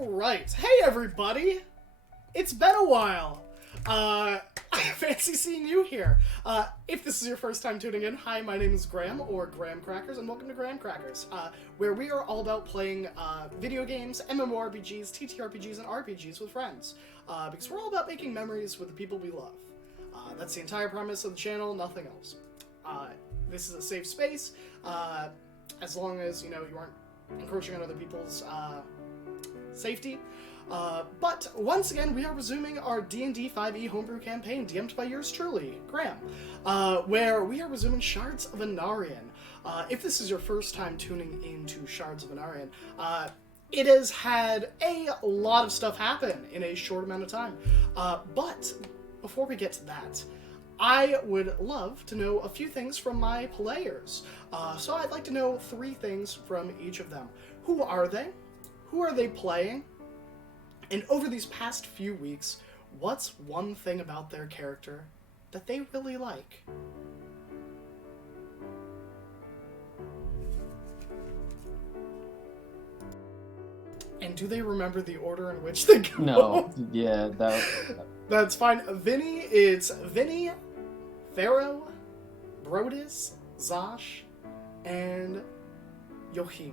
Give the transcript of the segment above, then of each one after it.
Right. Hey, everybody! It's been a while. I fancy seeing you here. If this is your first time tuning in, hi, my name is Graham, or Graham Crackers, and welcome to Graham Crackers, where we are all about playing video games, MMORPGs, TTRPGs, and RPGs with friends. Because we're all about making memories with the people we love. That's the entire premise of the channel, nothing else. This is a safe space, as long as, you aren't encroaching on other people's safety. But once again, we are resuming our D&D 5e homebrew campaign, DM'd by yours truly, Graham, where we are resuming Shards of Anarion. If this is your first time tuning into Shards of Anarion, it has had a lot of stuff happen in a short amount of time. But before we get to that, I would love to know a few things from my players. So I'd like to know 3 things from each of them. Who are they? Who are they playing? And over these past few weeks, what's one thing about their character that they really like? And do they remember the order in which they go? No, yeah, That's fine. Vinny, it's Vinny, Pharaoh, Brodus, Zosh, and Yohim.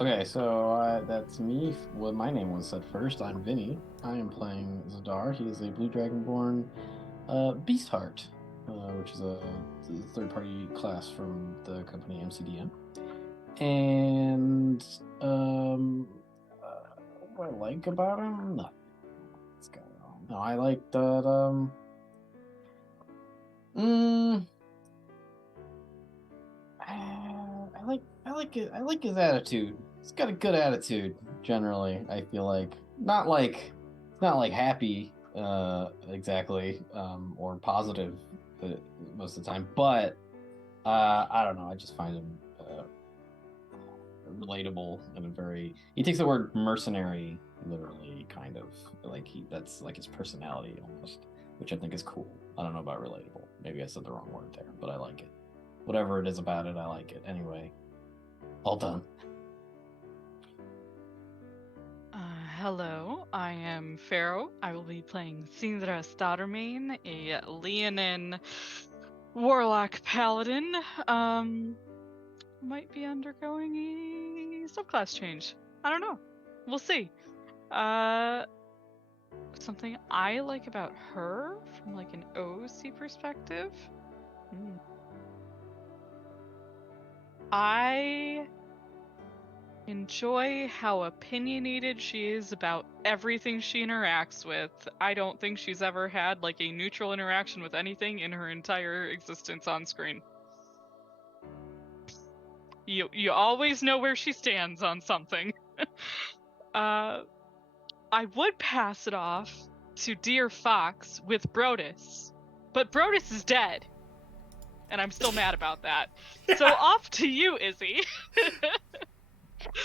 Okay, so that's me. Well, my name was said first. I'm Vinny. I am playing Zadar. He is a Blue Dragonborn Beastheart, which is a third-party class from the company MCDM. And what do I like about him? Nothing. What's going on? No, I like that. I like his attitude. He's got a good attitude generally. I feel like not like happy exactly or positive most of the time, but I don't know. I just find him relatable and he takes the word mercenary literally, kind of like that's like his personality almost, which I think is cool. I don't know about relatable. Maybe I said the wrong word there, but I like it. Whatever it is about it, I like it. Anyway, all done. Hello, I am Pharaoh. I will be playing Sindra Stottermain, a Leonin Warlock Paladin. Might be undergoing a subclass change. I don't know. We'll see. Something I like about her from like an OC perspective. I enjoy how opinionated she is about everything she interacts with. I don't think she's ever had like a neutral interaction with anything in her entire existence on screen. You always know where she stands on something. I would pass it off to Dear Fox with Brodus, but Brodus is dead, and I'm still mad about that. So off to you, Izzy.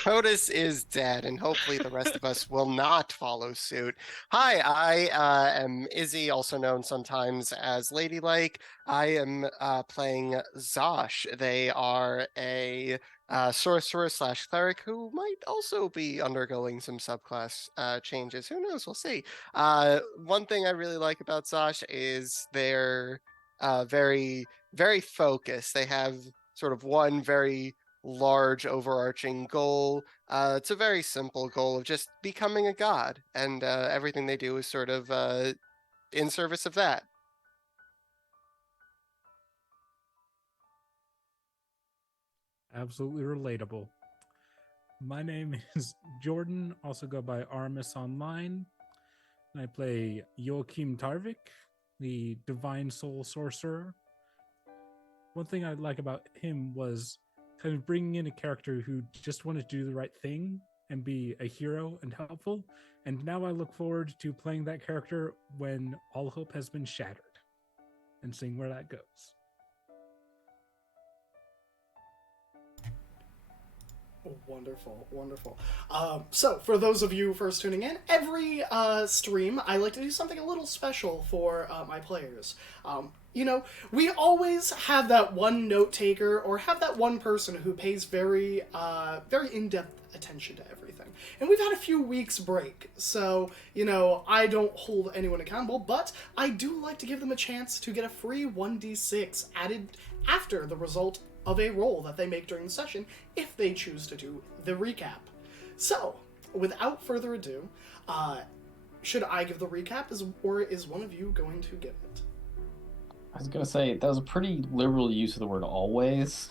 Protus is dead, and hopefully the rest of us will not follow suit. Hi, I am Izzy, also known sometimes as Ladylike. I am playing Zosh. They are a sorcerer / cleric who might also be undergoing some subclass changes. Who knows? We'll see. One thing I really like about Zosh is they're very, very focused. They have sort of one very large overarching goal. It's a very simple goal of just becoming a god, and everything they do is sort of in service of that. Absolutely relatable. My name is Jordan, also go by Armis Online, and I play Joachim Tarvik, the Divine Soul Sorcerer. One thing I like about him was kind of bringing in a character who just wanted to do the right thing and be a hero and helpful, and now I look forward to playing that character when all hope has been shattered and seeing where that goes. Wonderful, wonderful. So, for those of you first tuning in, every stream, I like to do something a little special for my players. We always have that one note taker or have that one person who pays very in-depth attention to everything. everything. And we've had a few weeks break, so, I don't hold anyone accountable, but I do like to give them a chance to get a free 1d6 added after the result of a roll that they make during the session, if they choose to do the recap. So, without further ado, should I give the recap, or is one of you going to give it? I was gonna say, that was a pretty liberal use of the word always.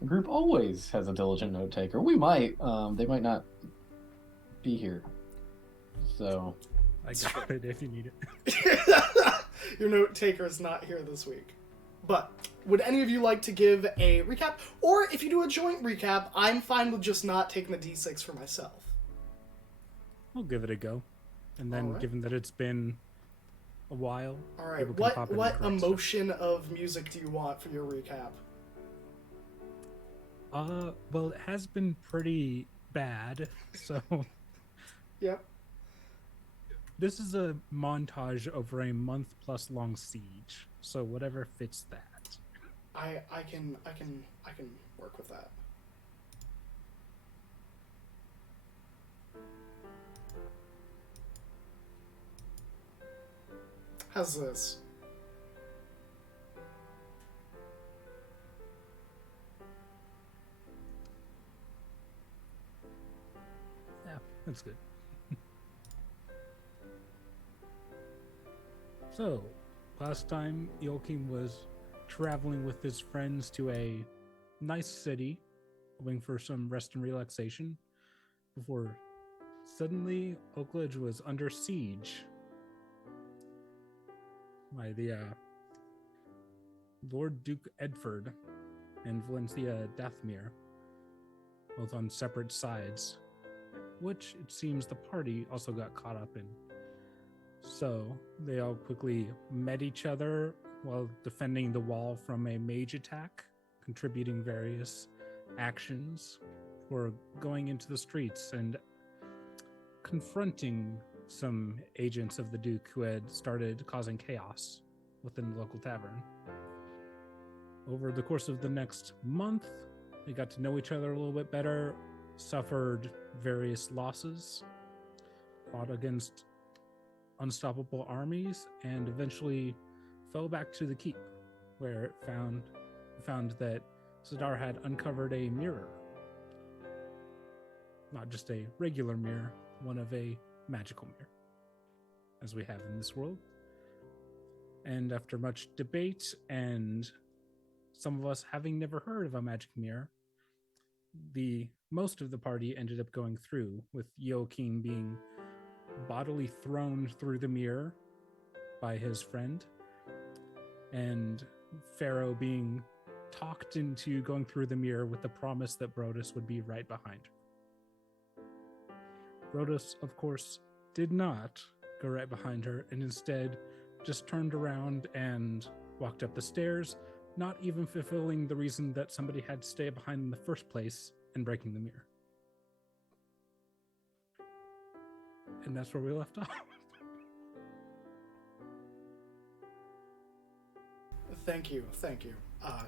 The group always has a diligent note taker. We might. They might not be here. So. I got it if you need it. Your note taker is not here this week. But would any of you like to give a recap? Or if you do a joint recap, I'm fine with just not taking the d6 for myself. We'll give it a go. And then, Alright. Given that it's been a while, All right. people can pop in What and correct stuff. emotion of music do you want for your recap? Well, it has been pretty bad, so Yep. this is a montage over a month-plus long siege. So whatever fits that. I can work with that. How's this? Yeah, that's good. So, last time Joachim was traveling with his friends to a nice city, hoping for some rest and relaxation, before suddenly Oakledge was under siege by the Lord Duke Edford and Valencia Dathmere, both on separate sides, which it seems the party also got caught up in. So they all quickly met each other while defending the wall from a mage attack, contributing various actions for going into the streets and confronting some agents of the Duke who had started causing chaos within the local tavern. Over the course of the next month, they got to know each other a little bit better, suffered various losses, fought against unstoppable armies, and eventually fell back to the keep, where it found that Zadar had uncovered a mirror. Not just a regular mirror, one of a magical mirror, as we have in this world. And after much debate and some of us having never heard of a magic mirror, most of the party ended up going through, with Joachim being bodily thrown through the mirror by his friend, and Pharaoh being talked into going through the mirror with the promise that Brodus would be right behind her. Brodus, of course, did not go right behind her, and instead just turned around and walked up the stairs, not even fulfilling the reason that somebody had to stay behind in the first place and breaking the mirror. And that's where we left off. Thank you.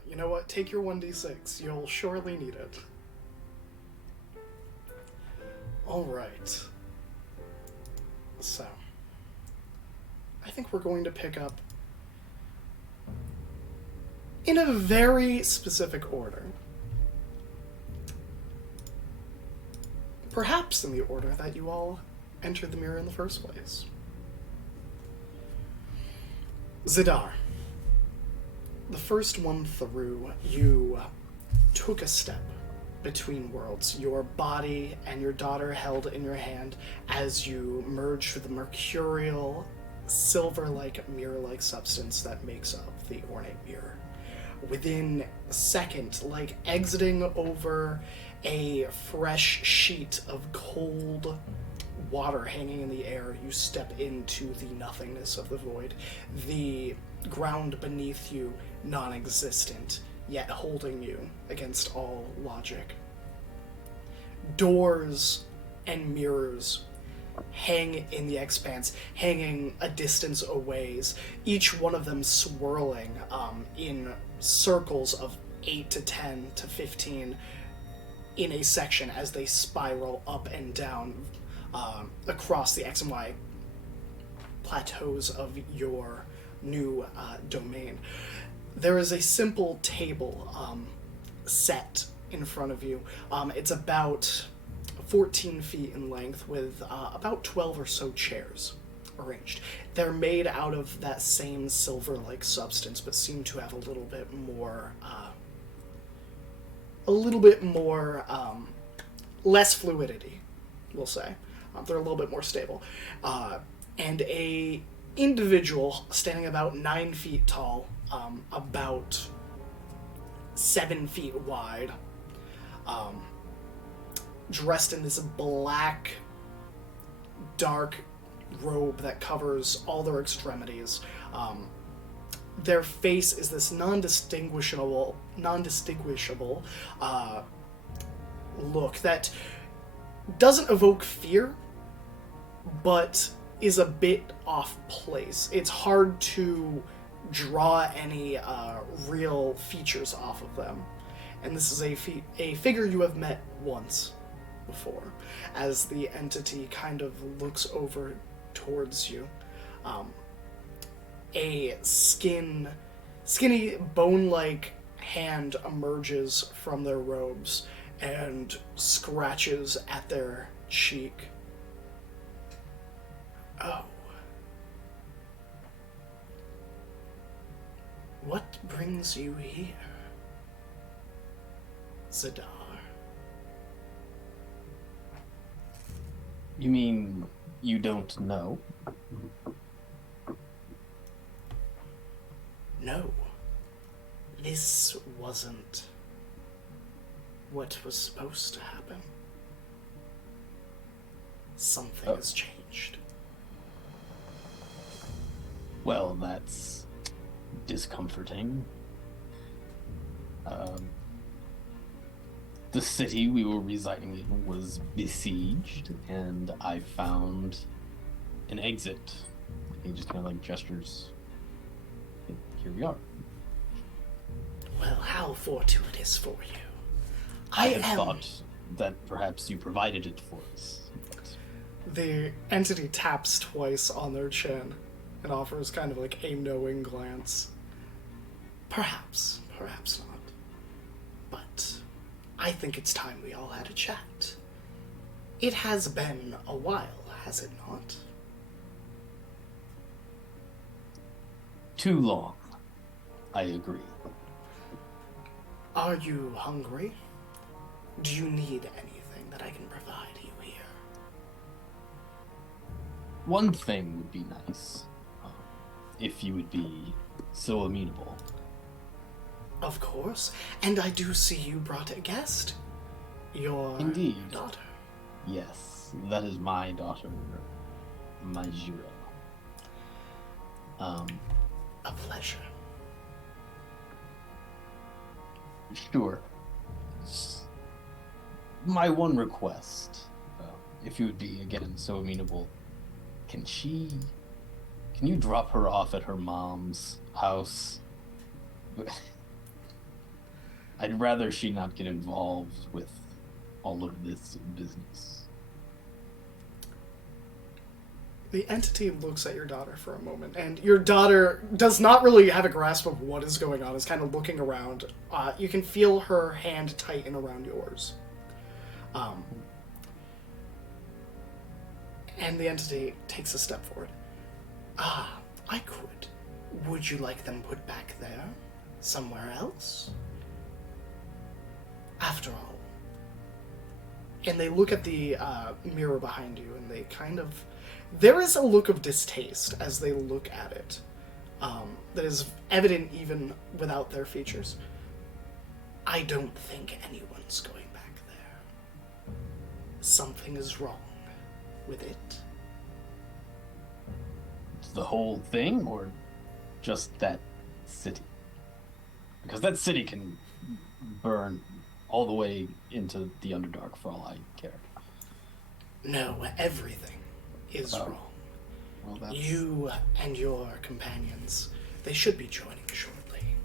You know what? Take your 1d6. You'll surely need it. Alright. So, I think we're going to pick up in a very specific order. Perhaps in the order that you all entered the mirror in the first place. Zadar. The first one through, you took a step between worlds, your body and your daughter held in your hand as you merged with the mercurial, silver-like, mirror-like substance that makes up the ornate mirror. Within a second, like exiting over a fresh sheet of cold water hanging in the air, you step into the nothingness of the void. The ground beneath you, non-existent, yet holding you against all logic. Doors and mirrors hang in the expanse, hanging a distance away, each one of them swirling in circles of 8 to 10 to 15 in a section as they spiral up and down across the X and Y plateaus of your new domain. There is a simple table set in front of you. It's about 14 feet in length with about 12 or so chairs arranged. They're made out of that same silver-like substance, but seem to have a little bit more less fluidity, we'll say. They're a little bit more stable. And a individual standing about 9 feet tall, about 7 feet wide, dressed in this black, dark robe that covers all their extremities. Their face is this non-distinguishable look that doesn't evoke fear, but is a bit off place. It's hard to draw any real features off of them. And this is a figure you have met once before, as the entity kind of looks over towards you. A skinny, bone-like hand emerges from their robes and scratches at their cheek. Oh. What brings you here, Zadar? You mean you don't know? No. This wasn't what was supposed to happen. Something has changed. Well, that's discomforting. The city we were residing in was besieged, and I found an exit. He just kind of like gestures. And here we are. Well, how fortuitous for you. I had thought that perhaps you provided it for us. The entity taps twice on their chin and offers kind of like a knowing glance. Perhaps not. But I think it's time we all had a chat. It has been a while, has it not? Too long. I agree. Are you hungry? Do you need anything that I can provide you here? One thing would be nice. If you would be so amenable. Of course. And I do see you brought a guest. Your Indeed. daughter. Yes, that is my daughter, Myriad. A pleasure. Sure. My one request, if you would be, again, so amenable, can you drop her off at her mom's house? I'd rather she not get involved with all of this business. The entity looks at your daughter for a moment, and your daughter does not really have a grasp of what is going on, is kind of looking around. You can feel her hand tighten around yours. And the entity takes a step forward. I could. Would you like them put back there? Somewhere else? After all. And they look at the mirror behind you, and they kind of... There is a look of distaste as they look at it. That is evident even without their features. I don't think anyone's going back there. Something is wrong with it. The whole thing, or just that city? Because that city can burn all the way into the Underdark for all I care. No, everything is wrong. Well, You and your companions, they should be joining shortly.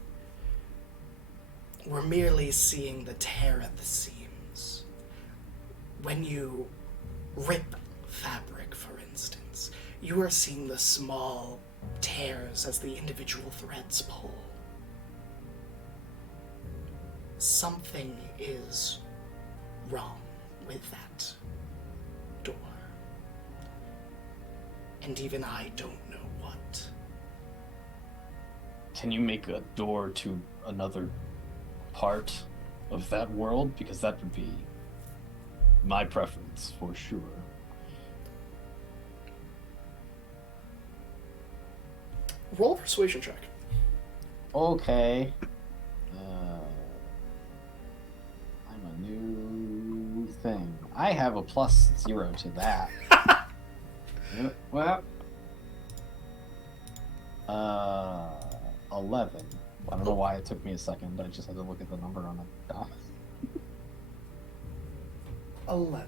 We're merely seeing the tear at the seams. when you rip fabric, for instance, you are seeing the small tears as the individual threads pull. Something is wrong with that door. And even I don't know what. Can you make a door to another part of that world? Because that would be my preference for sure. Roll a persuasion check. Okay. I'm a new thing. I have a +0 to that. Yep, well, 11. I don't know why it took me a second. I just had to look at the number on the dot. 11.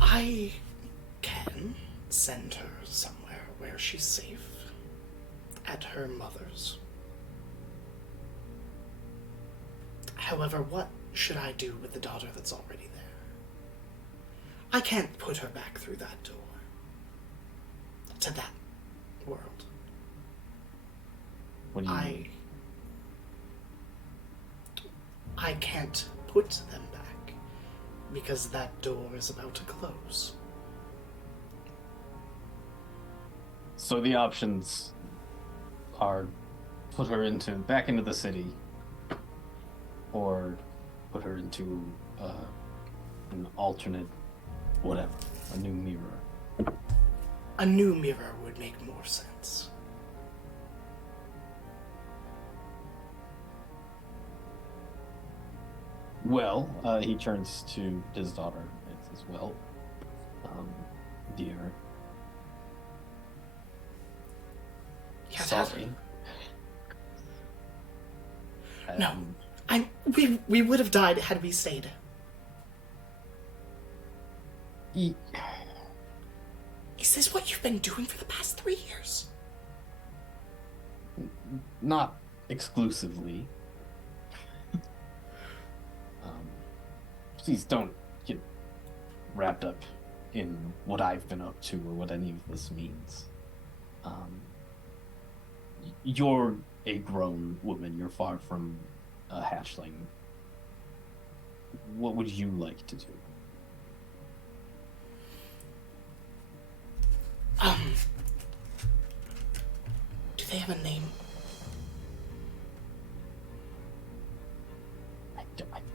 I can send her somewhere where she's safe. At her mother's. However, what should I do with the daughter that's already there? I can't put her back through that door. To that world. What do you mean? I can't put them back because that door is about to close. So the options are put her back into the city, or put her into an alternate whatever, a new mirror. A new mirror would make more sense. Well, he turns to his daughter as well. Dear. Yeah, Sorry. No. We would have died had we stayed. Is this what you've been doing for the past 3 years? Not exclusively. Please don't get wrapped up in what I've been up to or what any of this means. You're a grown woman. You're far from a hatchling. What would you like to do? Do they have a name? I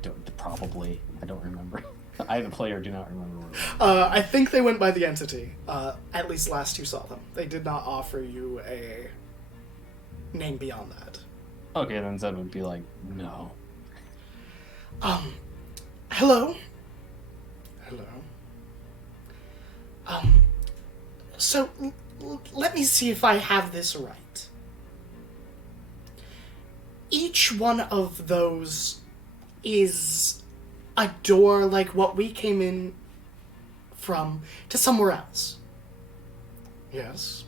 don't, probably. I don't remember. I, the player, do not remember where it was. I think they went by the entity. At least last you saw them. They did not offer you a name beyond that. Okay, then Zed would be like, no. Hello? Hello? So, let me see if I have this right. Each one of those is a door like what we came in from to somewhere else. Yes.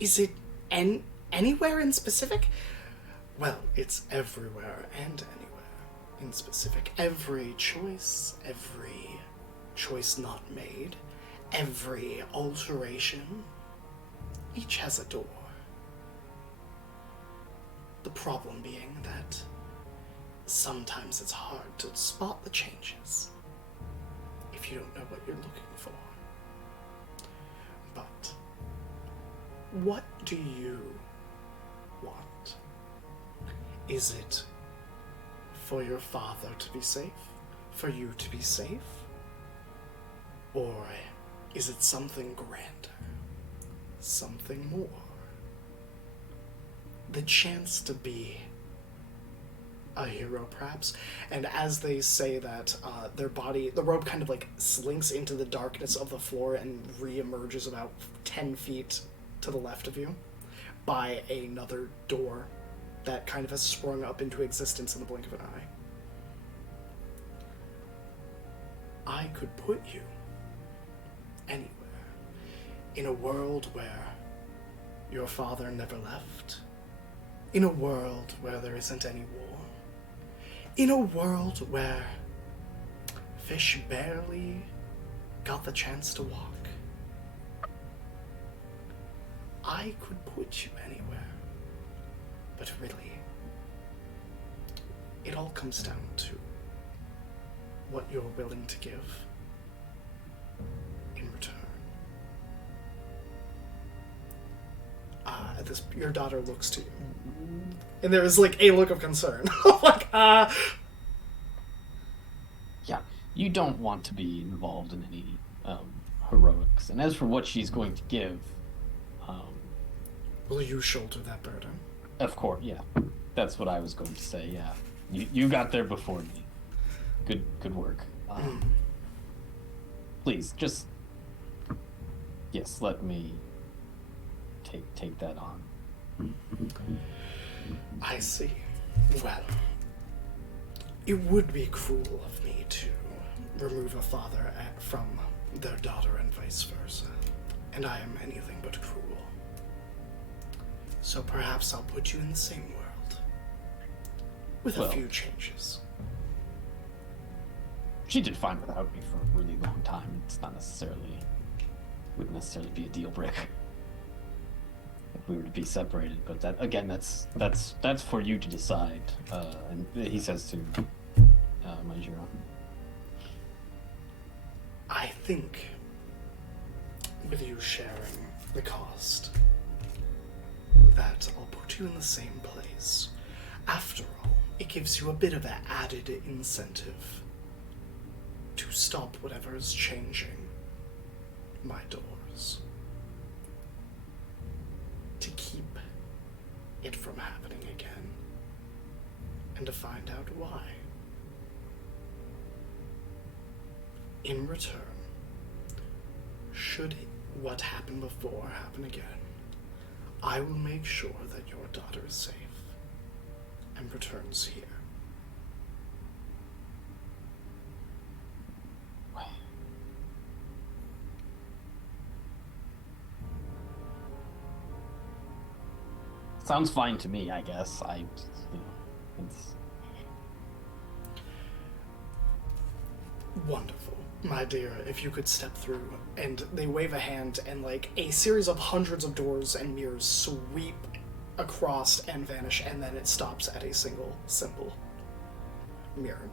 Is it anywhere in specific? Well, it's everywhere and anywhere in specific. Every choice not made, every alteration, each has a door. The problem being that sometimes it's hard to spot the changes if you don't know what you're looking for. But what do you want? Is it for your father to be safe? For you to be safe? Or is it something grander? Something more? The chance to be a hero, perhaps? And as they say that, the robe kind of like slinks into the darkness of the floor and re-emerges about 10 feet to the left of you by another door that kind of has sprung up into existence in the blink of an eye. I could put you anywhere. In a world where your father never left, In a world where there isn't any war, in a world where fish barely got the chance to walk, I could put you anywhere. But really, it all comes down to what you're willing to give in return. Your daughter looks to you, and there is like a look of concern. Like, Yeah, you don't want to be involved in any heroics. And as for what she's going to give, will you shoulder that burden? of course, yeah, that's what I was going to say. Yeah, you got there before me. Good work. Please, just yes, let me take that on. I see. Well, it would be cruel of me to remove a father from their daughter and vice versa, and I am anything but cruel. So perhaps I'll put you in the same world, with a few changes. She did fine without me for a really long time. It's not wouldn't necessarily be a deal breaker if we were to be separated. But that again, that's for you to decide. And he says to Majiro. I think with you sharing the cost, that I'll put you in the same place. After all, it gives you a bit of an added incentive to stop whatever is changing my doors. To keep it from happening again. And to find out why. In return, should what happened before happen again, I will make sure that your daughter is safe and returns here. Sounds fine to me, I guess. It's Wonderful. My dear, if you could step through, and they wave a hand, and like a series of hundreds of doors and mirrors sweep across and vanish, and then it stops at a single simple mirror.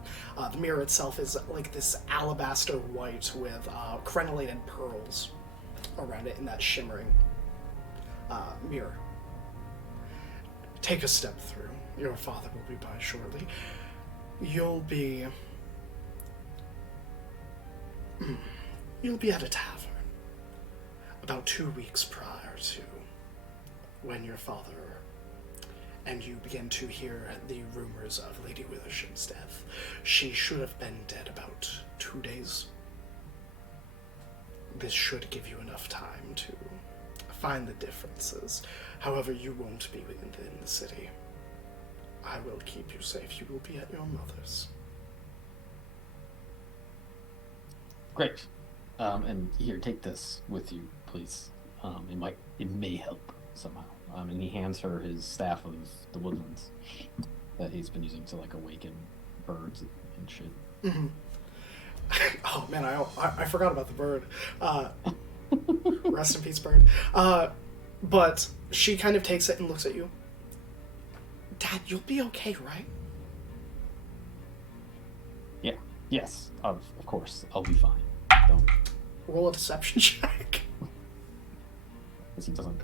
The mirror itself is like this alabaster white with crenellated pearls around it in that shimmering mirror. Take a step through. Your father will be by shortly. You'll be at a tavern about 2 weeks prior to when your father and you begin to hear the rumors of Lady Withersham's death. She should have been dead about 2 days. This should give you enough time to find the differences. However, you won't be within the city. I will keep you safe. You will be at your mother's. great. And here, take this with you, please. It may help somehow. And he hands her his staff of the woodlands that he's been using to like awaken birds and shit. Mm-hmm. Oh man, I forgot about the bird. Rest in peace, bird. But she kind of takes it and looks at you. Dad, you'll be okay, right? Yeah. Yes. Of course, I'll be fine. Don't. Roll a deception check. Because he doesn't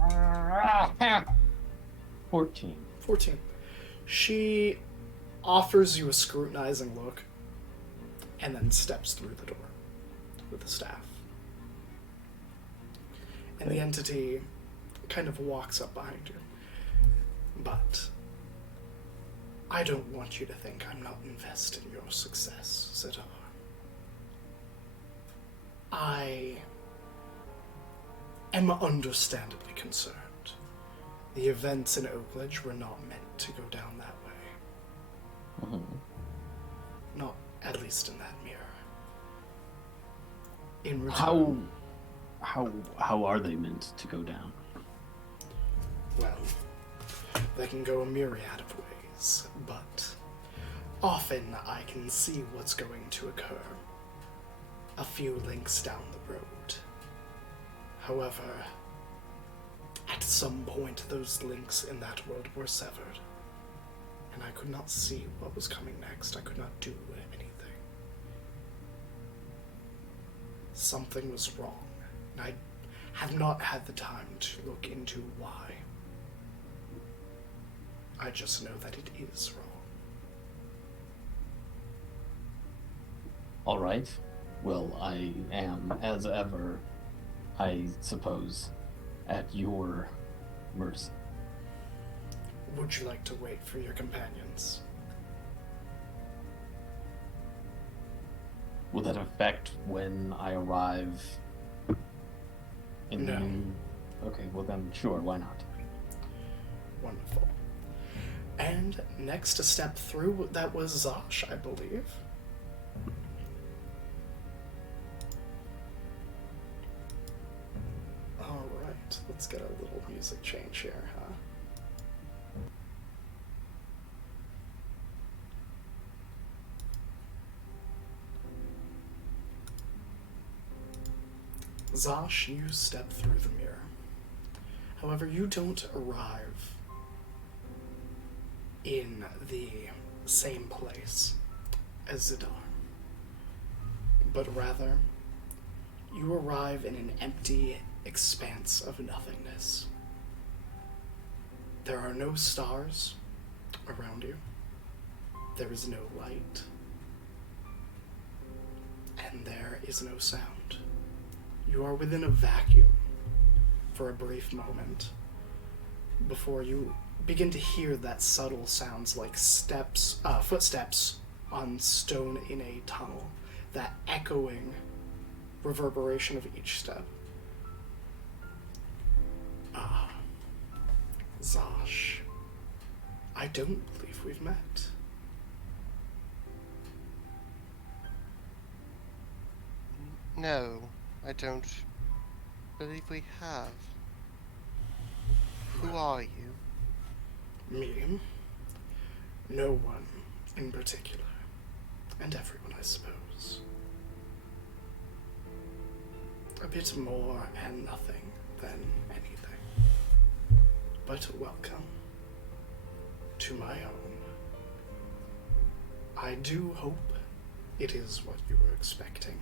know. 14. 14. She offers you a scrutinizing look and then steps through the door with the staff. And the entity kind of walks up behind you. But I don't want you to think I'm not invested in your success, Sitar. I am understandably concerned. The events in Oakledge were not meant to go down that way. Mm-hmm. Not at least in that mirror. In return, How are they meant to go down? Well, they can go a myriad of ways, but often I can see what's going to occur a few links down the road. However, at some point those links in that world were severed, and I could not see what was coming next. I could not do anything. Something was wrong, and I have not had the time to look into why. I just know that it is wrong. All right. Well, I am, as ever, I suppose, at your mercy. Would you like to wait for your companions? Will that affect when I arrive in the No. new... Okay, well then, sure, why not? Wonderful. And next to step through, that was Zosh, I believe. Alright, let's get a little music change here, huh? Zosh, you step through the mirror. However, you don't arrive in the same place as Zidar, but rather you arrive in an empty expanse of nothingness. There are no stars around you. There is no light. And there is no sound. You are within a vacuum for a brief moment before you begin to hear that subtle sounds like footsteps on stone in a tunnel, that echoing reverberation of each step. Ah, Zosh, I don't believe we've met. No, I don't believe we have. Who are you? Me? No one in particular. And everyone, I suppose. A bit more and nothing than anything. But welcome to my home. I do hope it is what you were expecting.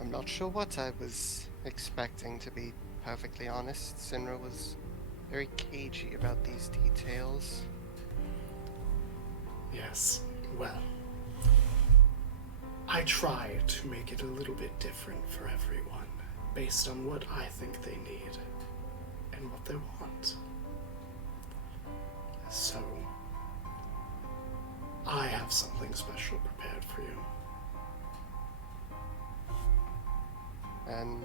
I'm not sure what I was expecting, to be perfectly honest. Sinra was very cagey about these details. Yes, well, I try to make it a little bit different for everyone, based on what I think they need and what they want. So, I have something special prepared for you. And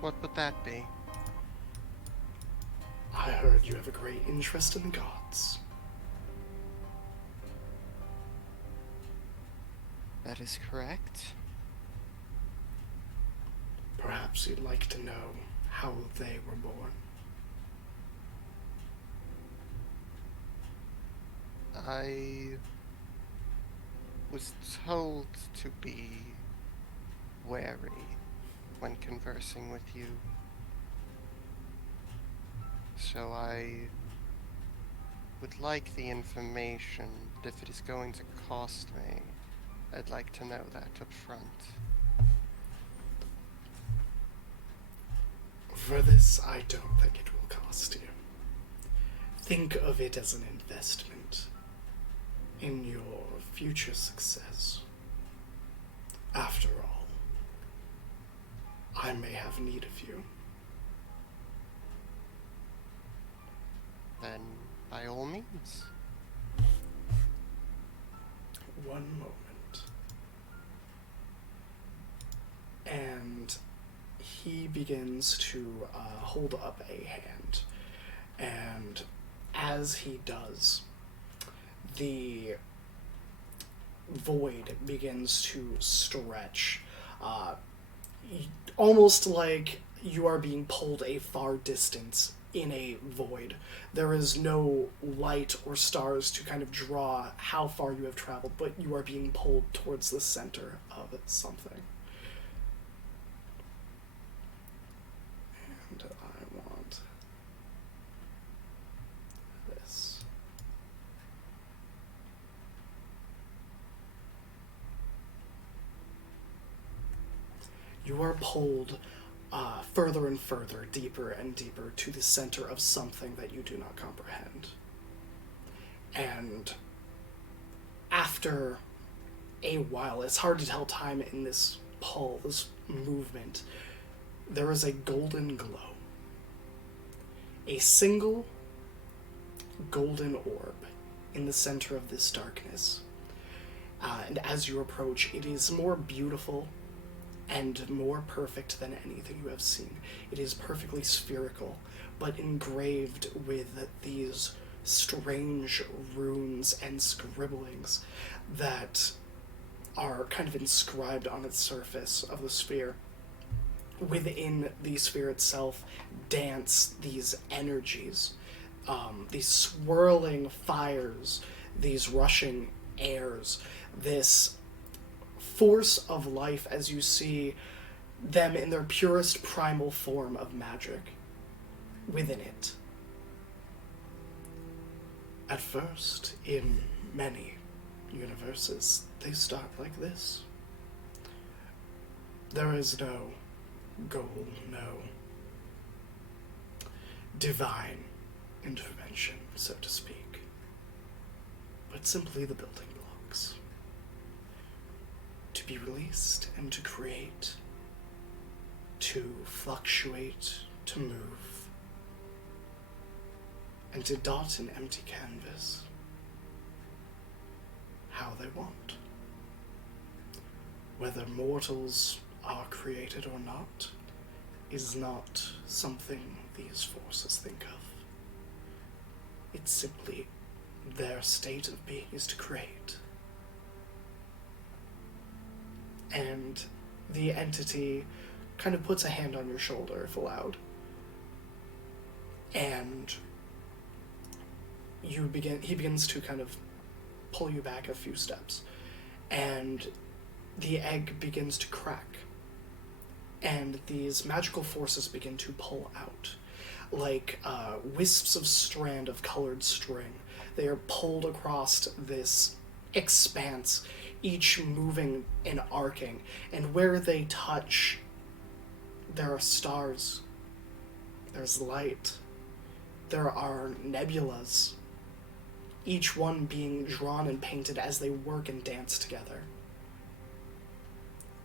what would that be? I heard you have a great interest in the gods. That is correct. Perhaps you'd like to know how they were born. I was told to be wary when conversing with you. So I would like the information, but if it is going to cost me, I'd like to know that up front. For this, I don't think it will cost you. Think of it as an investment in your future success. After all, I may have need of you. Then, by all means. One moment. And he begins to hold up a hand. And as he does, the void begins to stretch almost like you are being pulled a far distance in a void. There is no light or stars to kind of draw how far you have traveled, but you are being pulled towards the center of something. And I want this. You are pulled further and further, deeper and deeper to the center of something that you do not comprehend. And after a while, it's hard to tell time in this pull, this movement, there is a golden glow. A single golden orb in the center of this darkness. And as you approach, it is more beautiful and more perfect than anything you have seen. It is perfectly spherical, but engraved with these strange runes and scribblings that are kind of inscribed on its surface of the sphere. Within the sphere itself dance these energies, these swirling fires, these rushing airs, this force of life as you see them in their purest primal form of magic within it. At first, in many universes, they start like this. There is no goal, no divine intervention, so to speak, but simply the building blocks. To be released and to create, to fluctuate, to move, and to dot an empty canvas how they want. Whether mortals are created or not is not something these forces think of. It's simply their state of being is to create. And the entity kind of puts a hand on your shoulder, if allowed. And he begins to kind of pull you back a few steps. And the egg begins to crack. And these magical forces begin to pull out. Like wisps of strand of colored string. They are pulled across this expanse, each moving and arcing, and where they touch, there are stars, there's light, there are nebulas, each one being drawn and painted as they work and dance together.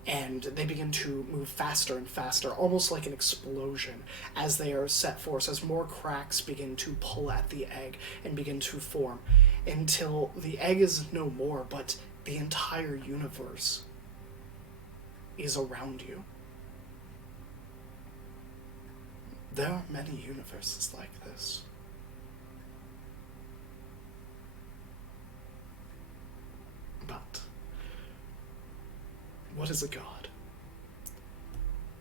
And they begin to move faster and faster, almost like an explosion, as they are set forth, as more cracks begin to pull at the egg and begin to form, until the egg is no more, but the entire universe is around you. There are many universes like this. But what is a god?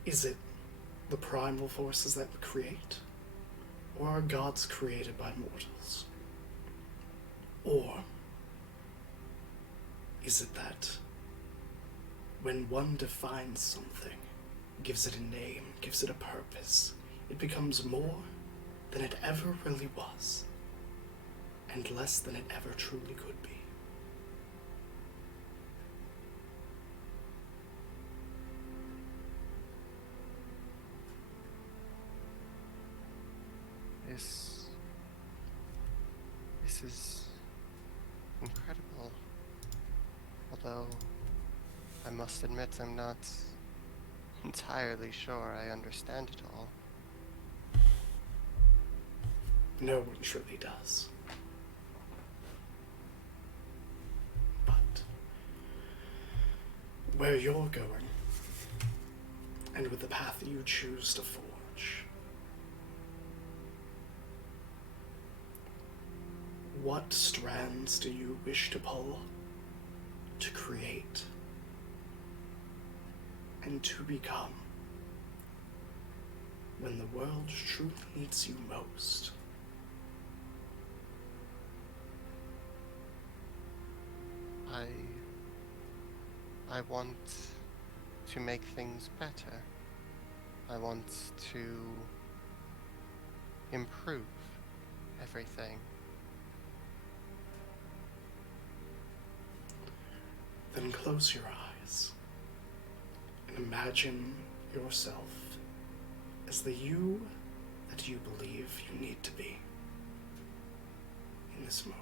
Is it the primal forces that create? Or are gods created by mortals? Or is it that when one defines something, gives it a name, gives it a purpose, it becomes more than it ever really was, and less than it ever truly could be? This is incredible. Although, I must admit I'm not entirely sure I understand it all. No one truly does. But where you're going, and with the path that you choose to forge, what strands do you wish to pull, to create, and to become? when the world truly needs you most. I want to make things better. I want to improve everything. Then close your eyes and imagine yourself as the you that you believe you need to be in this moment.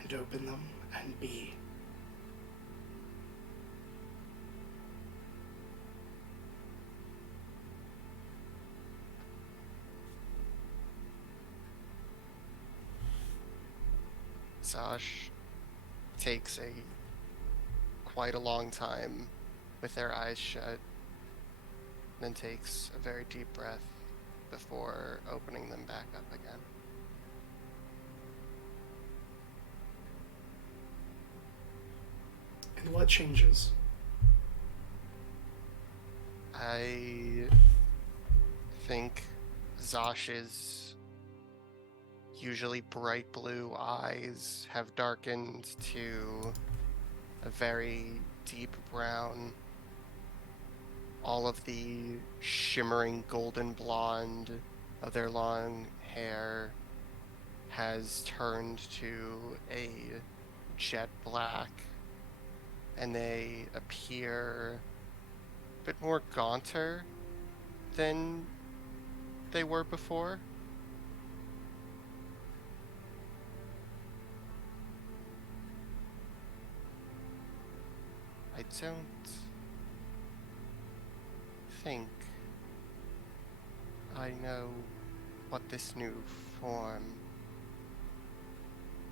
And open them and be. Zosh takes quite a long time with their eyes shut, then takes a very deep breath before opening them back up again. And what changes? I think Zosh's usually bright blue eyes have darkened to a very deep brown. All of the shimmering golden blonde of their long hair has turned to a jet black, and they appear a bit more gaunter than they were before. I don't think I know what this new form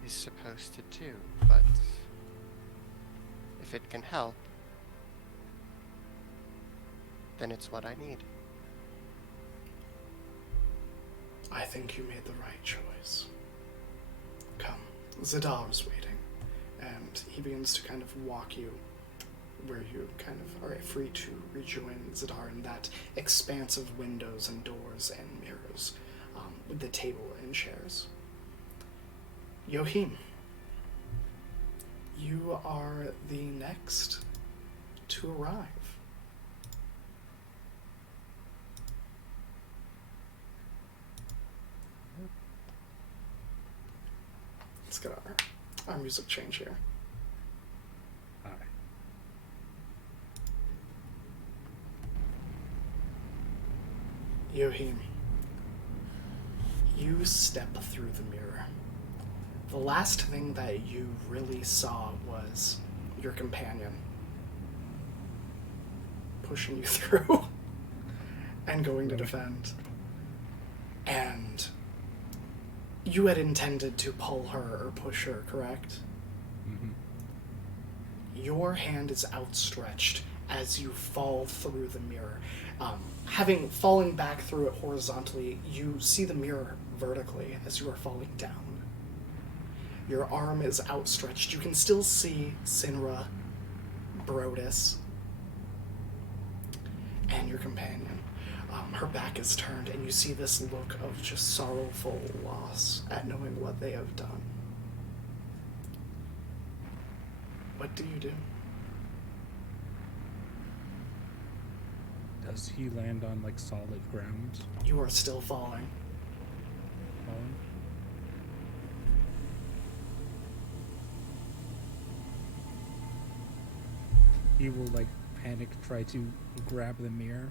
is supposed to do, but if it can help, then it's what I need. I think you made the right choice. Come, Zadar's waiting, and he begins to kind of walk you where you kind of are free to rejoin Zadar in that expanse of windows and doors and mirrors, with the table and chairs. Yohim, you are the next to arrive. Let's get our music change here. Alright. Yohim, you step through the mirror. The last thing that you really saw was your companion pushing you through and going to defend. And you had intended to pull her or push her, correct? Mm-hmm. Your hand is outstretched as you fall through the mirror. Having fallen back through it horizontally, you see the mirror vertically as you are falling down. Your arm is outstretched. You can still see Sinra, Brodus, and your companion. Her back is turned, and you see this look of just sorrowful loss at knowing what they have done. What do you do? Does he land on like solid ground? You are still falling. Falling? He will like panic, try to grab the mirror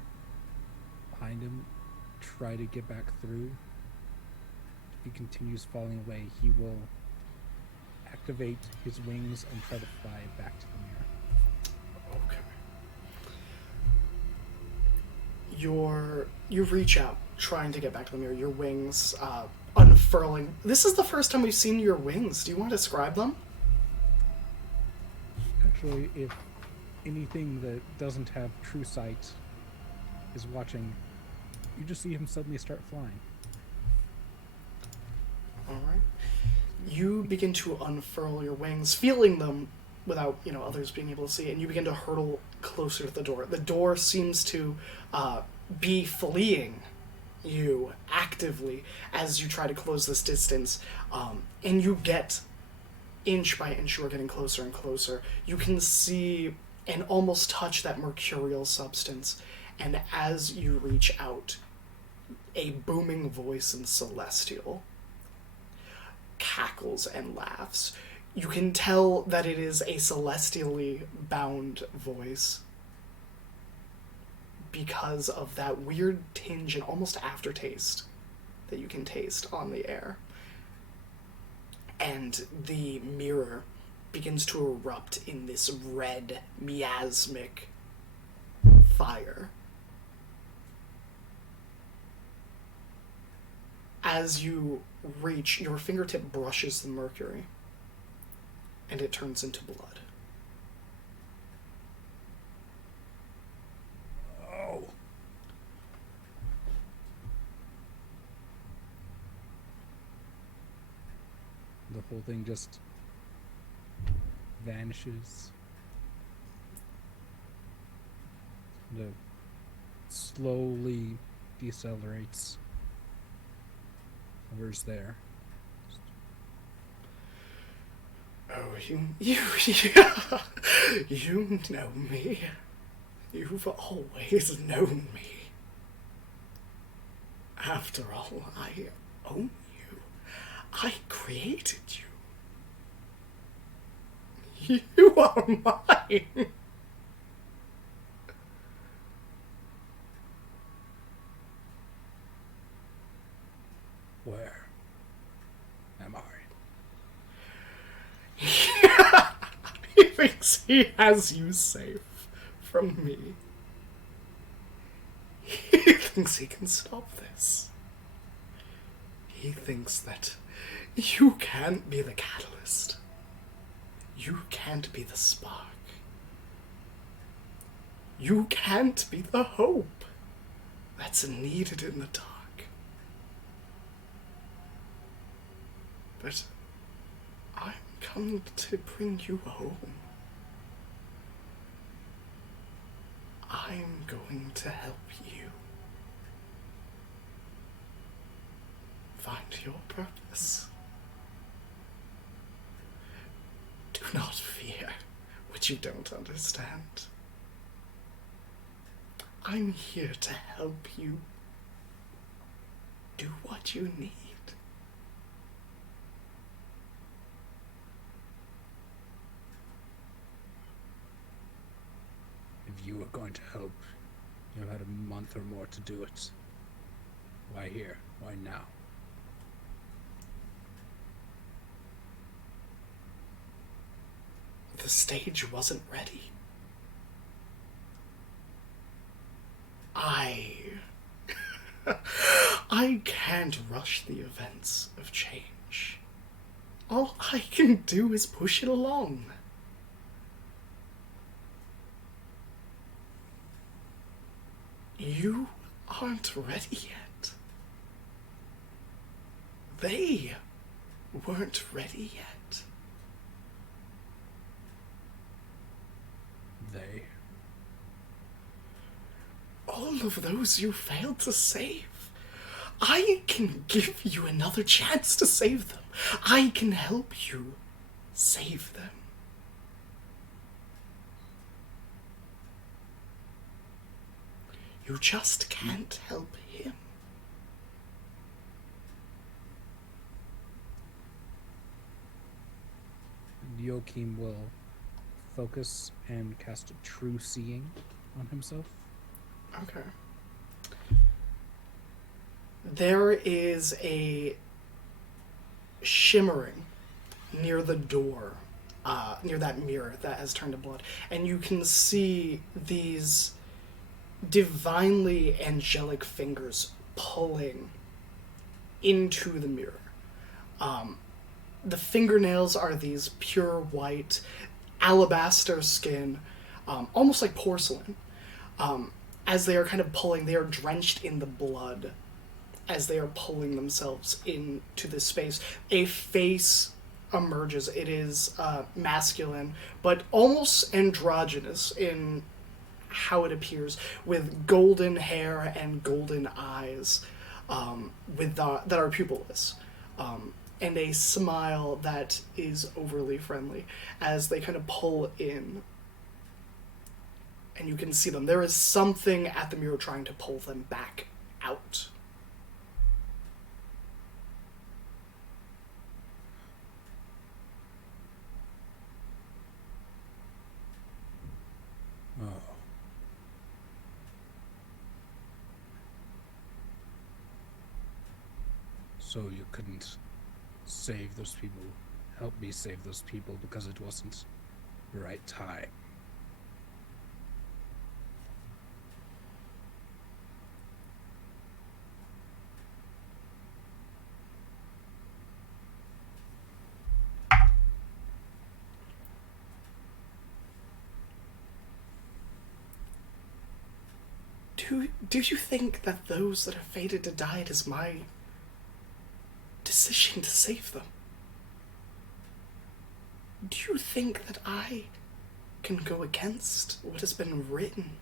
behind him, try to get back through. If he continues falling away, he will activate his wings and try to fly back to the mirror. Okay. You reach out, trying to get back to the mirror. Your wings unfurling. This is the first time we've seen your wings. Do you want to describe them? Actually, if anything that doesn't have true sight is watching, you just see him suddenly start flying. All right. You begin to unfurl your wings, feeling them without others being able to see, and you begin to hurtle closer to the door. The door seems to be fleeing you actively as you try to close this distance, and you get inch by inch, you are getting closer and closer. You can see and almost touch that mercurial substance, and as you reach out, a booming voice in Celestial cackles and laughs. You can tell that it is a celestially bound voice because of that weird tinge and almost aftertaste that you can taste on the air. And the mirror begins to erupt in this red, miasmic fire. As you reach, your fingertip brushes the mercury, and it turns into blood. Oh. The whole thing just vanishes. The slowly decelerates. Where's there? Oh, you know me. You've always known me. After all, I own you. I created you. You are mine. Where am I? He thinks he has you safe from me. He thinks he can stop this. He thinks that you can't be the catalyst. You can't be the spark. You can't be the hope that's needed in the dark. But I'm come to bring you home. I'm going to help you find your purpose. Do not fear what you don't understand. I'm here to help you do what you need. If you were going to help, you had a month or more to do it. Why here? Why now? The stage wasn't ready. I can't rush the events of change. All I can do is push it along. You aren't ready yet. They weren't ready yet. They? All of those you failed to save. I can give you another chance to save them. I can help you save them. You just can't help him. Joachim will focus and cast a true seeing on himself. Okay. There is a shimmering near the door, near that mirror that has turned to blood, and you can see these divinely angelic fingers pulling into the mirror. The fingernails are these pure white, alabaster skin, almost like porcelain. As they are kind of pulling, they are drenched in the blood as they are pulling themselves into this space. A face emerges. It is masculine, but almost androgynous in how it appears, with golden hair and golden eyes, that are pupilless, and a smile that is overly friendly as they kind of pull in. And you can see them. There is something at the mirror trying to pull them back out. Oh. So you couldn't save those people, help me save those people because it wasn't the right time. Do you think that those that are fated to die, it is my decision to save them? Do you think that I can go against what has been written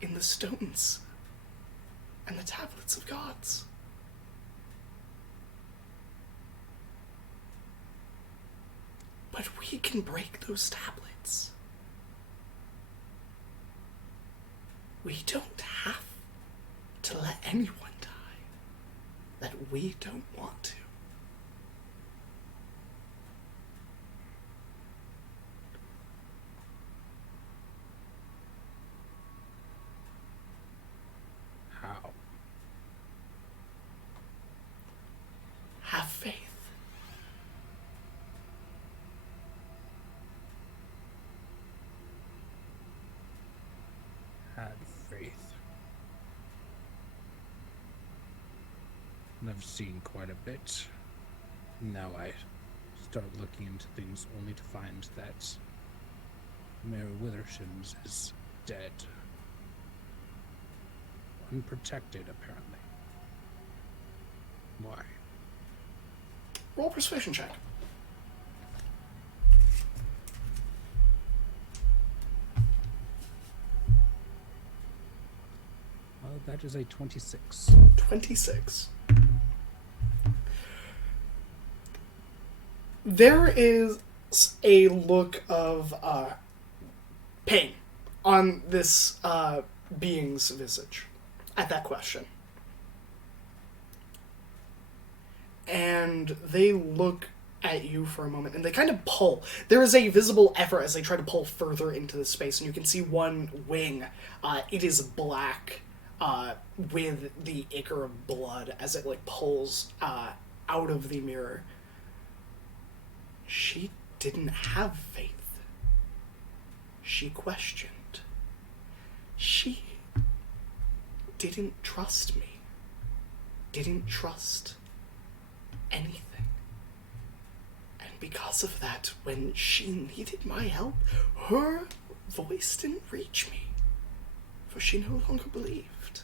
in the stones and the tablets of gods? But we can break those tablets. We don't have to let anyone die that we don't want to. How? Have faith. Had faith. And I've seen quite a bit. Now I start looking into things only to find that Mary Withershins is dead. Unprotected, apparently. Why? Roll a persuasion check. Well, that is a 26. 26. There is a look of pain on this being's visage at that question. And they look at you for a moment, and they kind of pull. There is a visible effort as they try to pull further into the space, and you can see one wing. It is black, with the ichor of blood as it pulls out of the mirror. She didn't have faith. She questioned. She didn't trust me. Didn't trust anything. And because of that, when she needed my help, her voice didn't reach me. For she no longer believed.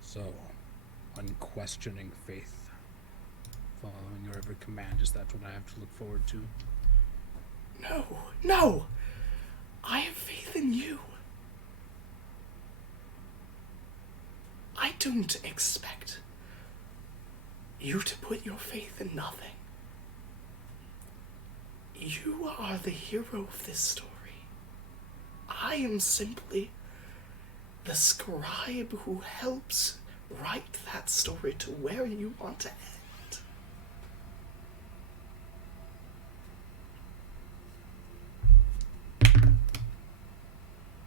So, unquestioning faith. Following your every command, is that what I have to look forward to? No! I have faith in you. I don't expect you to put your faith in nothing. You are the hero of this story. I am simply the scribe who helps write that story to where you want to end.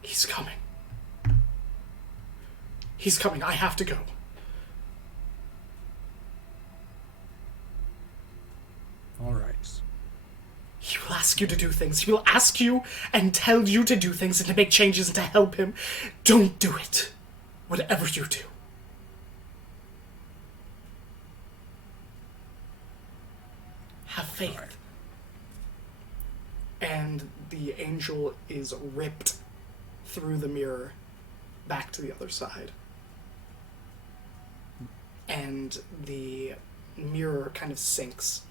He's coming. He's coming. I have to go. All right. He will ask you to do things. He will ask you and tell you to do things and to make changes and to help him. Don't do it. Whatever you do. Have faith. Alright. And the angel is ripped through the mirror back to the other side. And the mirror kind of sinks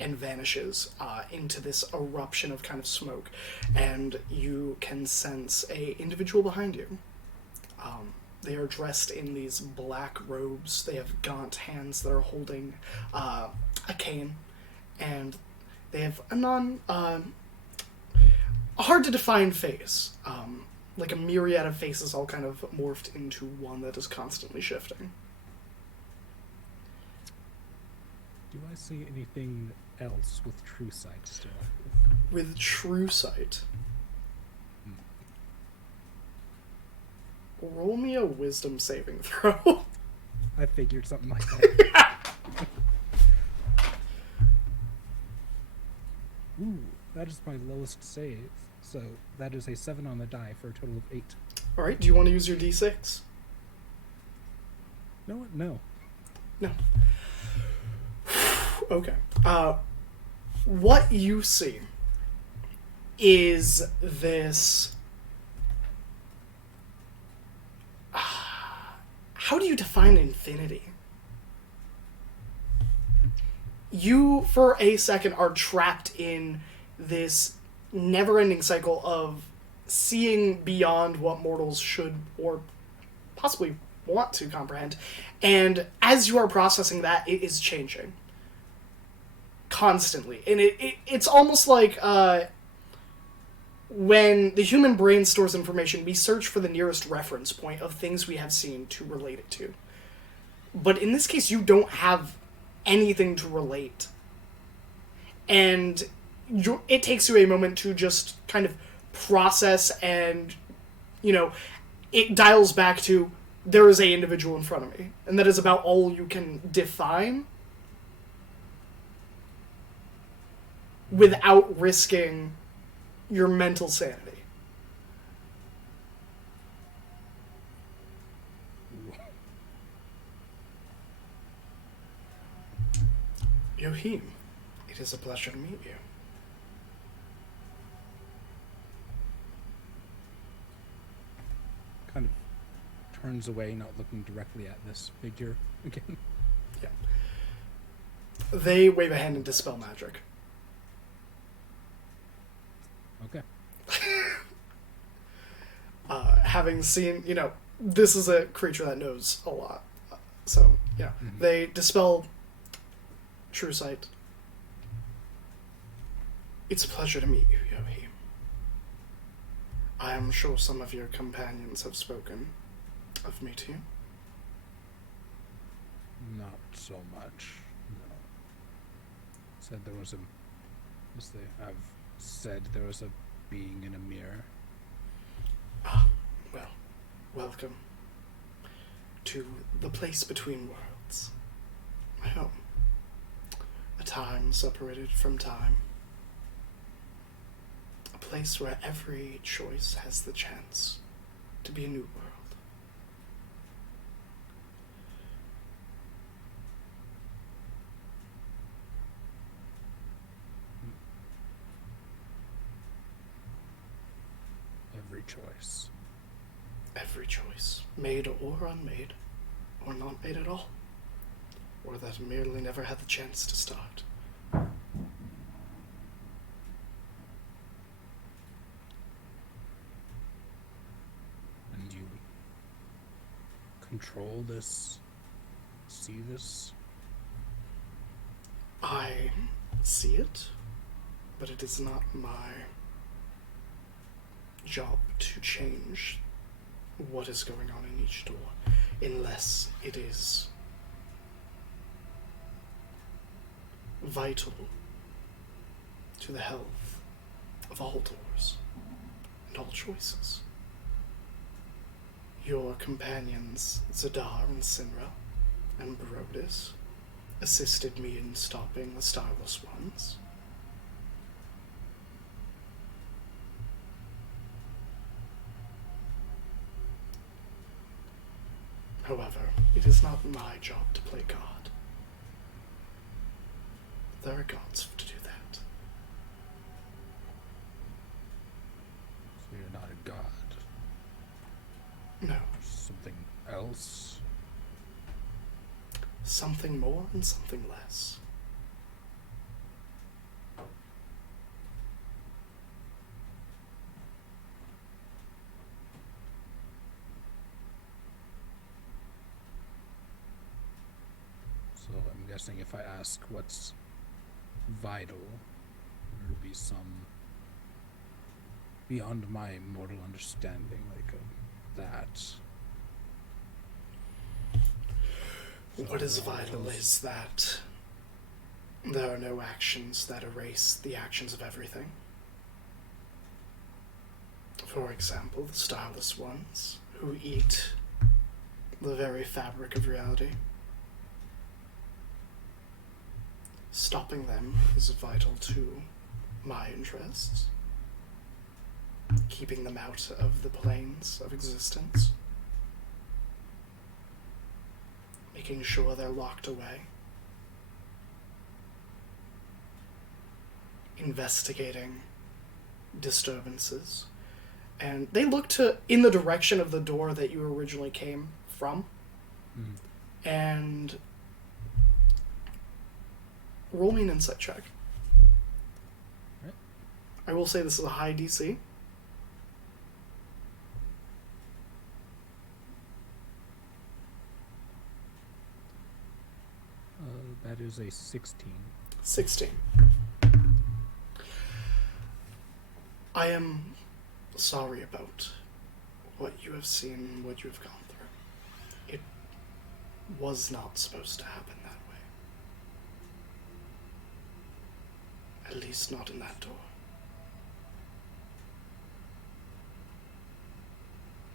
and vanishes into this eruption of kind of smoke. And you can sense a individual behind you. They are dressed in these black robes. They have gaunt hands that are holding a cane. And they have a hard to define face. Like a myriad of faces all kind of morphed into one that is constantly shifting. Do I see anything else with true sight still? With true sight. Roll me a wisdom saving throw. I figured something like that. Ooh, that is my lowest save. So that is a 7 on the die for a total of 8. Alright, do you want to use your d6? No, no. No. Okay. What you see is this... how do you define infinity? You, for a second, are trapped in this never-ending cycle of seeing beyond what mortals should or possibly want to comprehend. And as you are processing that, it is changing. Constantly. And it's almost like when the human brain stores information, we search for the nearest reference point of things we have seen to relate it to. But in this case, you don't have anything to relate. And it takes you a moment to just kind of process and, it dials back to, there is a individual in front of me. And that is about all you can define without risking your mental sanity. Yohim, it is a pleasure to meet you. Kind of turns away, not looking directly at this figure again. Yeah. They wave a hand and dispel magic. Okay. Having seen, this is a creature that knows a lot. So, yeah. Mm-hmm. They dispel true sight. It's a pleasure to meet you, Yohim. I am sure some of your companions have spoken of me to you. Not so much. No. Said there was as they have said, there was a being in a mirror. Ah, well, welcome to the place between worlds. My home. A time separated from time. A place where every choice has the chance to be a new world. Every choice. Every choice, made or unmade, or not made at all, or that merely never had the chance to start. And you control this, see this? I see it, but it is not my job to change what is going on in each door, unless it is vital to the health of all doors and all choices. Your companions, Zadar and Sinra and Brodis, assisted me in stopping the Starless Ones. However, it is not my job to play God. There are gods to do that. So you're not a god. No. Something else. Something more and something less. So I'm guessing if I ask what's vital, there'll be some beyond my mortal understanding, like that. What is So, vital those- is that there are no actions that erase the actions of everything. For example, the starless ones, who eat the very fabric of reality. Stopping them is vital to my interests. Keeping them out of the planes of existence. Making sure they're locked away. Investigating disturbances. And they look in the direction of the door that you originally came from. Mhm. And roll me an insight check. Right. I will say this is a high DC. That is a 16. 16. I am sorry about what you have seen, what you have gone through. It was not supposed to happen that way. At least not in that door.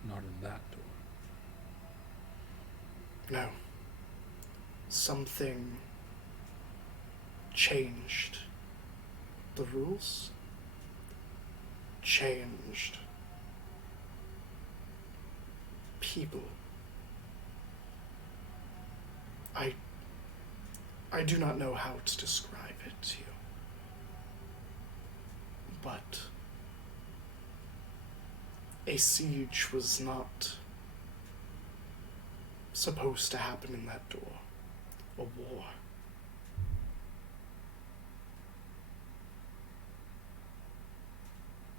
Not in that door. No. Something changed the rules. Changed people. I do not know how to describe it to you. But a siege was not supposed to happen in that door. A war.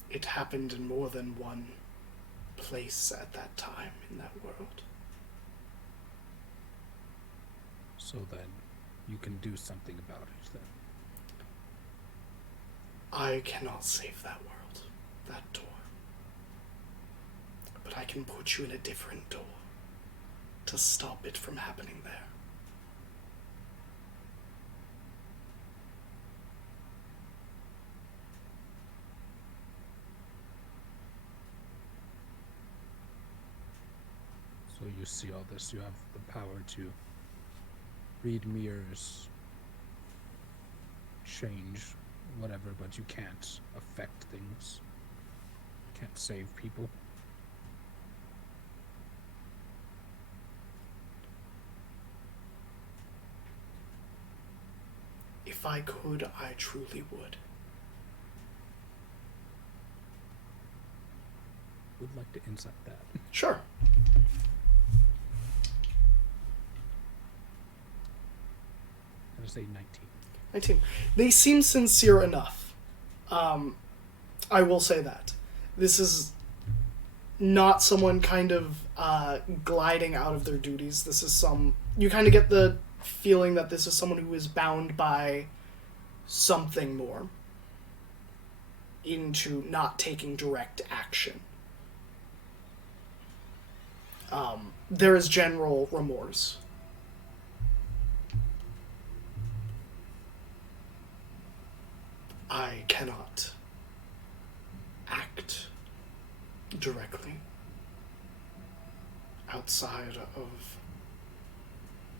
It happened in more than one place at that time in that world. So then you can do something about it then. I cannot save that world, that door. But I can put you in a different door to stop it from happening there. So you see all this, you have the power to read mirrors, change whatever, but you can't affect things. Can't save people. If I could, I truly would. Would like to insight that. Sure. That is a 19. 19. They seem sincere enough. I will say that. This is not someone kind of gliding out of their duties. This is you kind of get the feeling that this is someone who is bound by something more into not taking direct action. There is general remorse. I cannot act directly outside of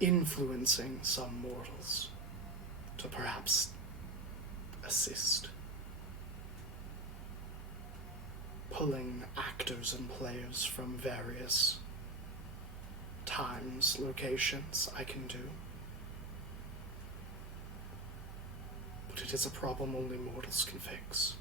influencing some mortals to perhaps assist. Pulling actors and players from various times, locations, I can do. but it is a problem only mortals can fix.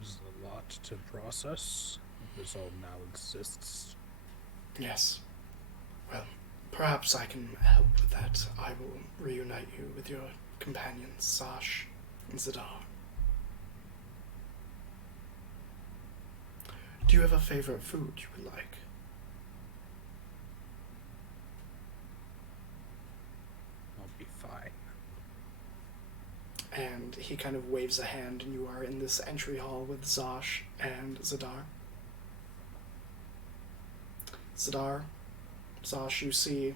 There's a lot to process. This all now exists. Yes. Well, perhaps I can help with that. I will reunite you with your companions, Sash and Zadar. Do you have a favorite food you would like? I'll be fine. And he kind of waves a hand, and you are in this entry hall with Zash and Zadar. Zadar, Zash, you see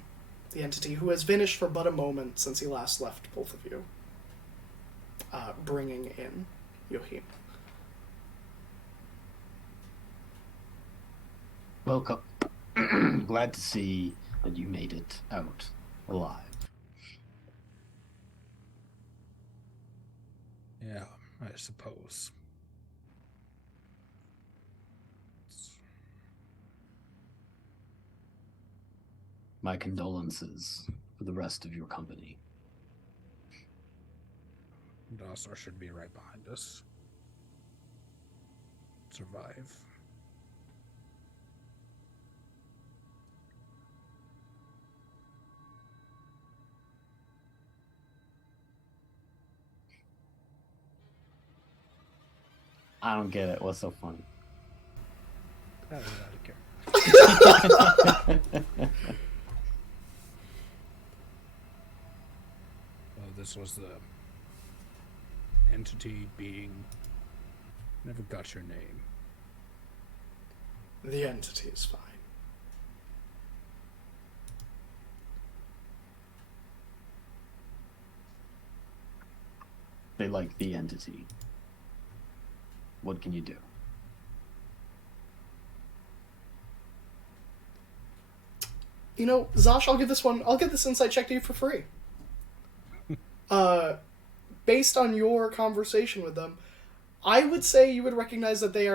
the entity who has vanished for but a moment since he last left both of you, bringing in Yohim. Welcome. Glad to see that you made it out alive. Yeah, I suppose. My condolences for the rest of your company. Dasar should be right behind us. Survive. I don't get it. What's so funny? That was out of character. Well, this was the entity being. Never got your name. The entity is fine. They like the entity. What can you do? You know, Zash, I'll give this insight check to you for free. Based on your conversation with them, I would say you would recognize that they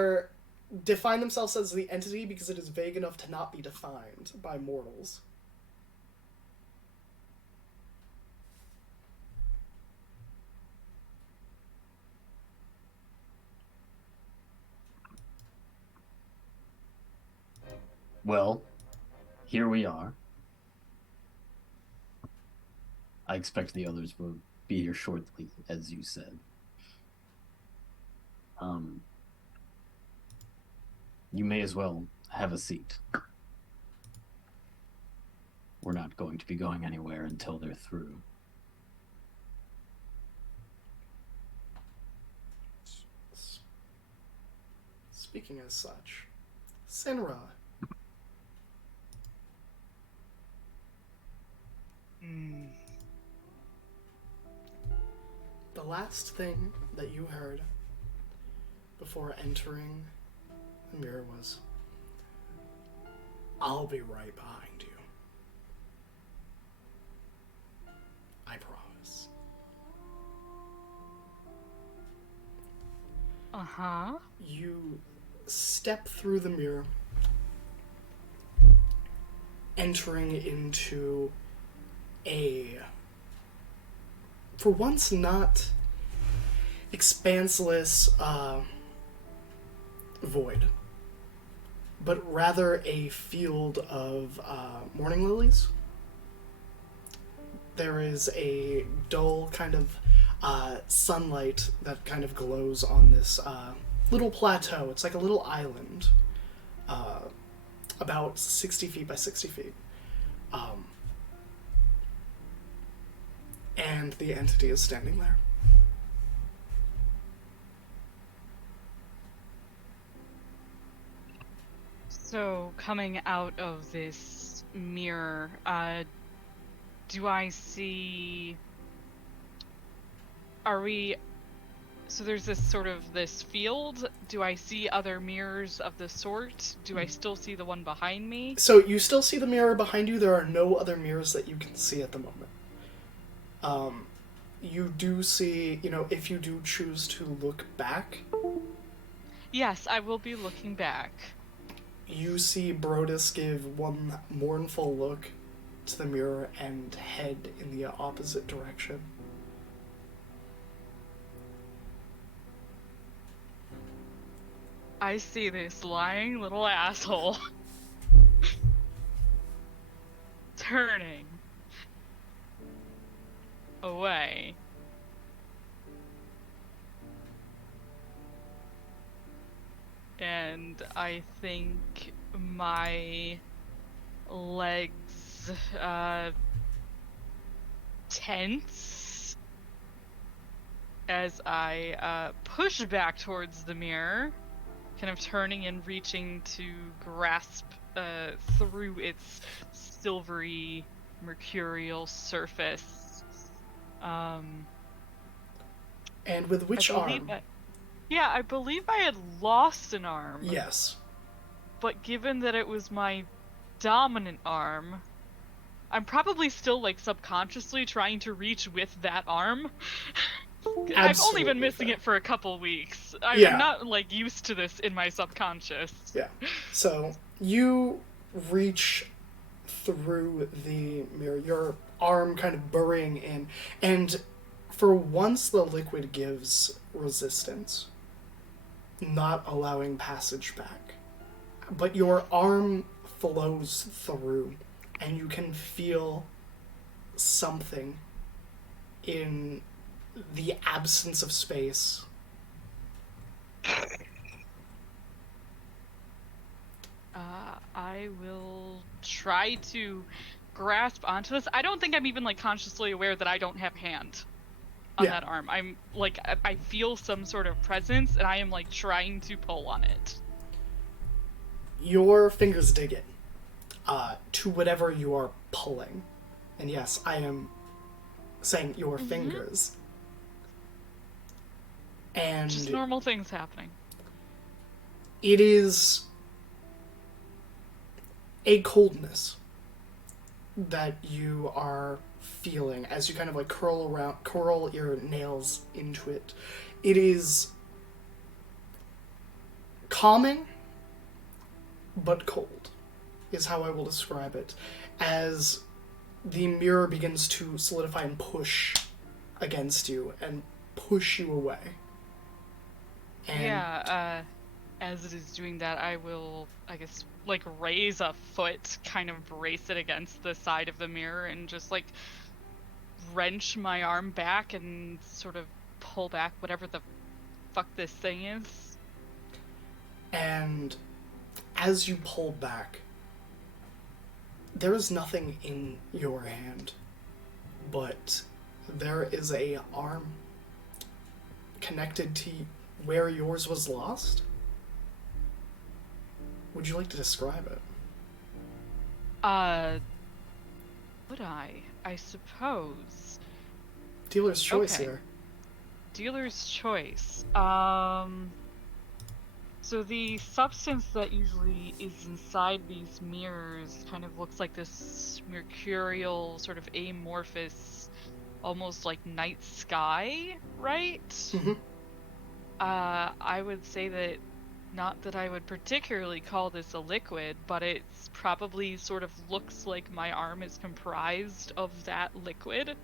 define themselves as the entity because it is vague enough to not be defined by mortals. Well, here we are. I expect the others will be here shortly, as you said. You may as well have a seat. We're not going to be going anywhere until they're through. Speaking as such, Sinra. The last thing that you heard before entering the mirror was, "I'll be right behind you. I promise." Uh-huh. You step through the mirror, entering into a, for once, not expanseless void, but rather a field of morning lilies. There is a dull kind of sunlight that kind of glows on this little plateau. It's like a little island, about 60 feet by 60 feet. And the entity is standing there. So, coming out of this mirror, do I see... So there's this field. Do I see other mirrors of the sort? Do I still see the one behind me? So you still see the mirror behind you. There are no other mirrors that you can see at the moment. You do see, if you do choose to look back, Yes, I will be looking back. you see Brodus give one mournful look to the mirror and head in the opposite direction. I see this lying little asshole turning away. And I think my legs tense as I push back towards the mirror, kind of turning and reaching to grasp through its silvery mercurial surface. And with which arm? I believe I had lost an arm. Yes. But given that it was my dominant arm, I'm probably still like subconsciously trying to reach with that arm. I've only been missing it for a couple weeks. I'm not like used to this in my subconscious. Yeah. So you reach through the mirror, your arm kind of burying in, and for once the liquid gives resistance, not allowing passage back. But your arm flows through, and you can feel something in the absence of space. I will try to grasp onto this. I don't think I'm even like consciously aware that I don't have hand on that arm. I'm like, I feel some sort of presence, and I am like trying to pull on it. Your fingers dig in to whatever you are pulling. And yes, I am saying your fingers. And just normal things happening. It is a coldness that you are feeling as you kind of like curl your nails into it. It is calming, but cold, is how I will describe it, as the mirror begins to solidify and push against you and push you away. And as it is doing that, I will, I guess, like raise a foot, kind of brace it against the side of the mirror, and just like wrench my arm back and sort of pull back whatever the fuck this thing is. And as you pull back, there is nothing in your hand, but there is a arm connected to where yours was lost. Would you like to describe it? Would I suppose. Dealer's choice here. Dealer's choice. So the substance that usually is inside these mirrors kind of looks like this mercurial, sort of amorphous, almost like night sky, right? Mm-hmm. I would say that, not that I would particularly call this a liquid, but it's probably sort of looks like my arm is comprised of that liquid.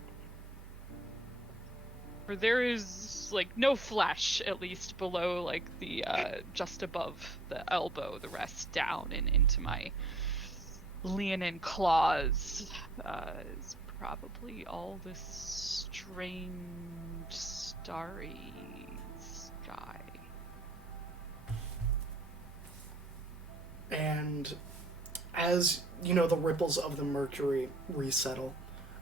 For there is like no flesh, at least below like the just above the elbow, the rest down and into my leonine claws is probably all this strange starry sky. And as you know, the ripples of the mercury resettle,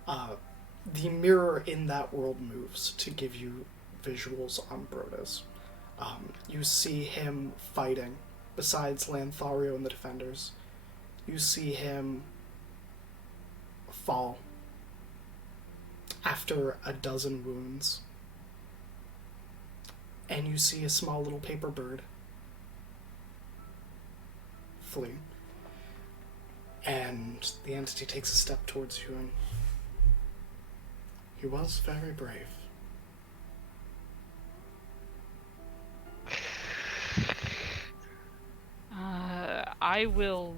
the mirror in that world moves to give you visuals on Brodus. You see him fighting besides Lanthario and the defenders. You see him fall after a dozen wounds. And you see a small little paper bird flee. And the entity takes a step towards you and He was very brave. I will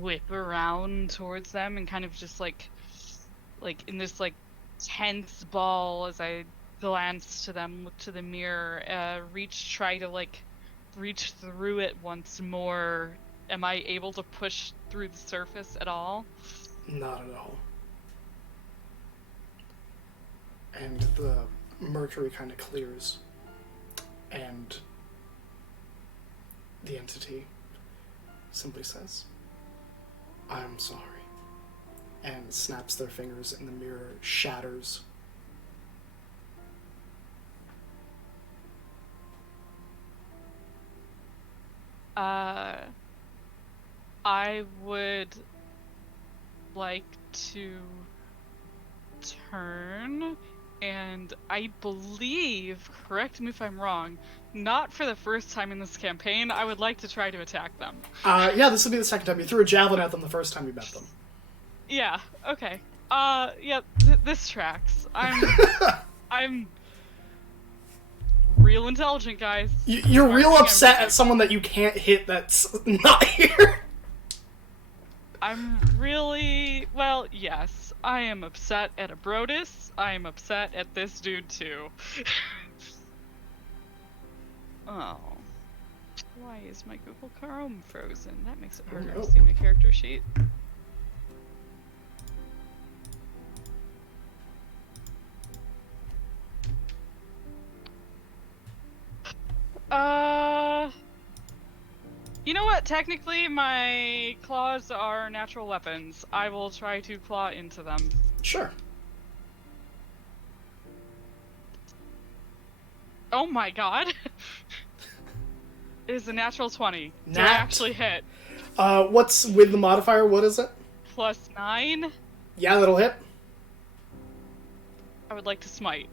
whip around towards them and kind of just like in this like tense ball as I glance to them, look to the mirror, try to like reach through it once more. Am I able to push through the surface at all? Not at all. And the mercury kind of clears, and the entity simply says, "I'm sorry," and snaps their fingers, and the mirror shatters. I would like to turn, and I believe, correct me if I'm wrong, not for the first time in this campaign, I would like to try to attack them. Yeah, this will be the second time. You threw a javelin at them the first time you met them. Yeah, okay. Yep, this tracks. I'm real intelligent, guys. You're real upset at someone that you can't hit that's not here. I'm really... Well, yes. I am upset at a Brodus. I am upset at this dude, too. Oh. Why is my Google Chrome frozen? That makes it harder to see my character sheet. You know what? Technically, my claws are natural weapons. I will try to claw into them. Sure. Oh my god. It is a natural 20. Do I actually hit? What's with the modifier? What is it? +9. Yeah, that'll hit. I would like to smite.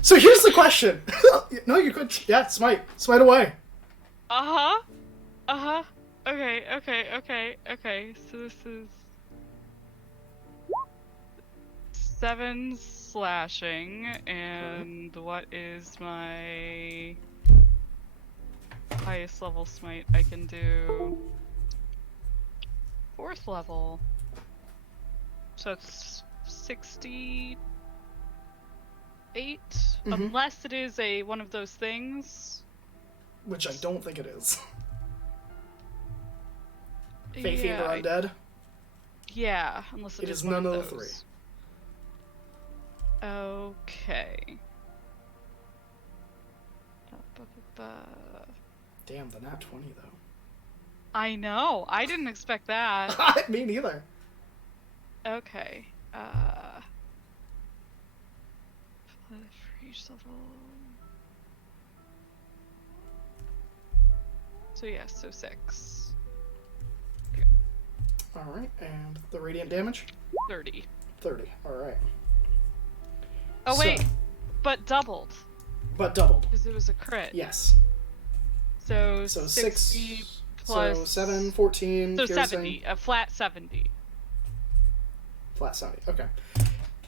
So here's the question. No, you could. Yeah, smite. Smite away. Okay. So this is 7 slashing, and what is my highest level smite I can do? 4th level. So it's 68, unless it is one of those things. Which I don't think it is. Fae Yeah, Fiend or Undead? Yeah, unless It is one none of the those. 3. Okay. Damn, the nat 20 though. I know. I didn't expect that. Me neither. Okay. For each level. So yes, so 6. Okay. Alright, and the radiant damage? 30. 30, alright. Oh wait, but doubled. But doubled. Because it was a crit. Yes. So 60 6 plus... So 7, 14, So piercing. 70. A flat 70. Flat 70, okay.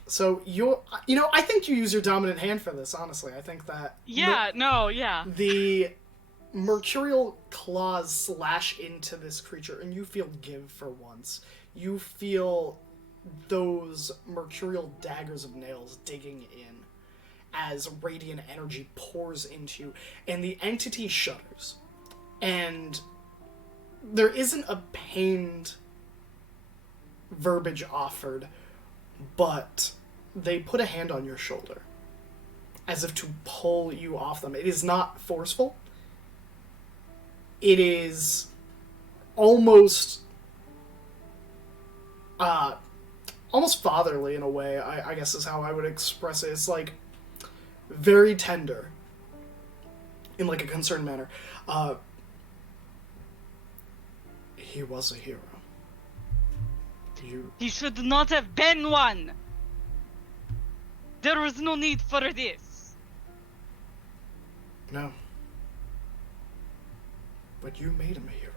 So I think you use your dominant hand for this, honestly. I think that... Yeah, yeah. The mercurial claws slash into this creature, and you feel give for once. You feel those mercurial daggers of nails digging in as radiant energy pours into you, and the entity shudders. And there isn't a pained verbiage offered, but they put a hand on your shoulder as if to pull you off them. It is not forceful. It is almost fatherly in a way, I guess is how I would express it. It's like very tender in like a concerned manner. He was a hero. He should not have been one. There was no need for this. No. But you made him a hero.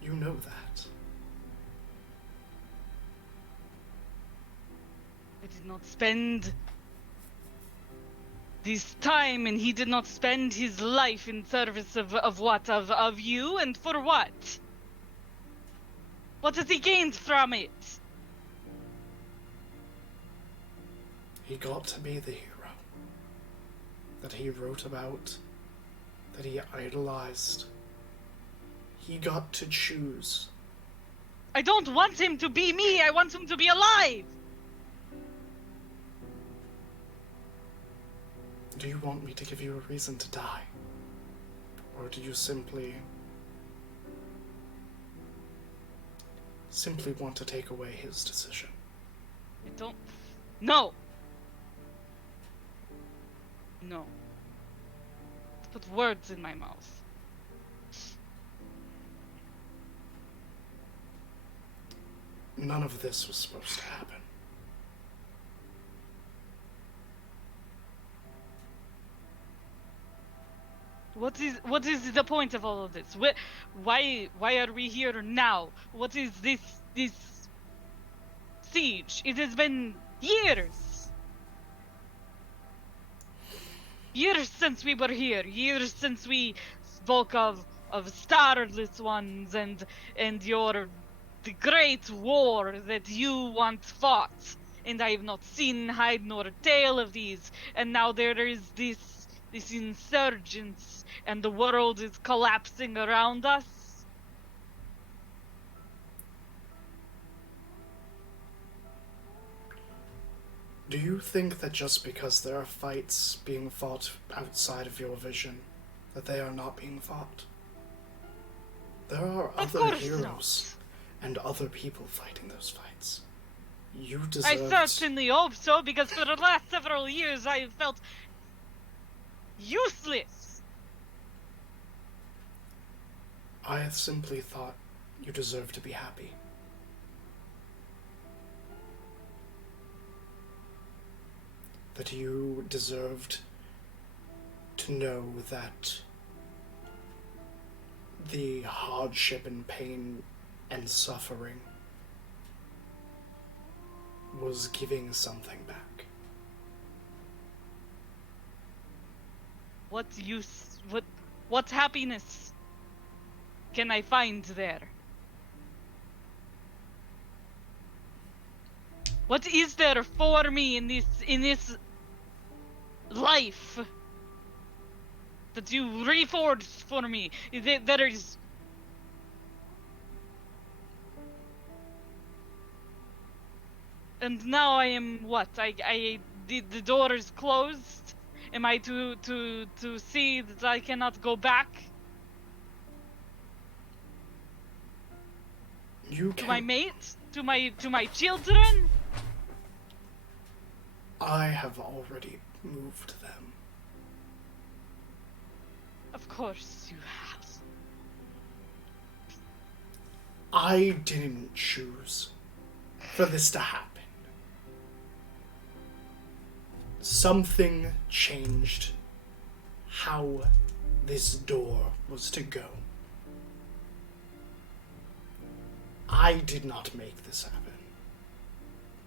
You know that. I did not spend this time, and he did not spend his life in service of what? Of you? And for what? What has he gained from it? He got to be the hero that he wrote about, that he idolized. He got to choose. I don't want him to be me, I want him to be alive! Do you want me to give you a reason to die? Or do you simply want to take away his decision? I don't... No! No. Put words in my mouth. None of this was supposed to happen. What is the point of all of this? Why are we here now? What is this siege? It has been years. Years since we were here. Years since we spoke of starless ones and the great war that you once fought. And I have not seen hide nor tail of these. And now there is this insurgence, and the world is collapsing around us. Do you think that just because there are fights being fought outside of your vision, that they are not being fought? There are Of other course heroes and other people fighting those fights. You deserve... I certainly hope so, because for the last several years I have felt useless. I simply thought you deserved to be happy. That you deserved to know that the hardship and pain and suffering was giving something back. What use, what happiness can I find there? What is there for me in this life that you reforged for me? There is... And now I am what? The door is closed. Am I to see that I cannot go back? You To my can... mate? To my children? I have already moved them. Of course you have. I didn't choose for this to happen. Something changed how this door was to go. I did not make this happen,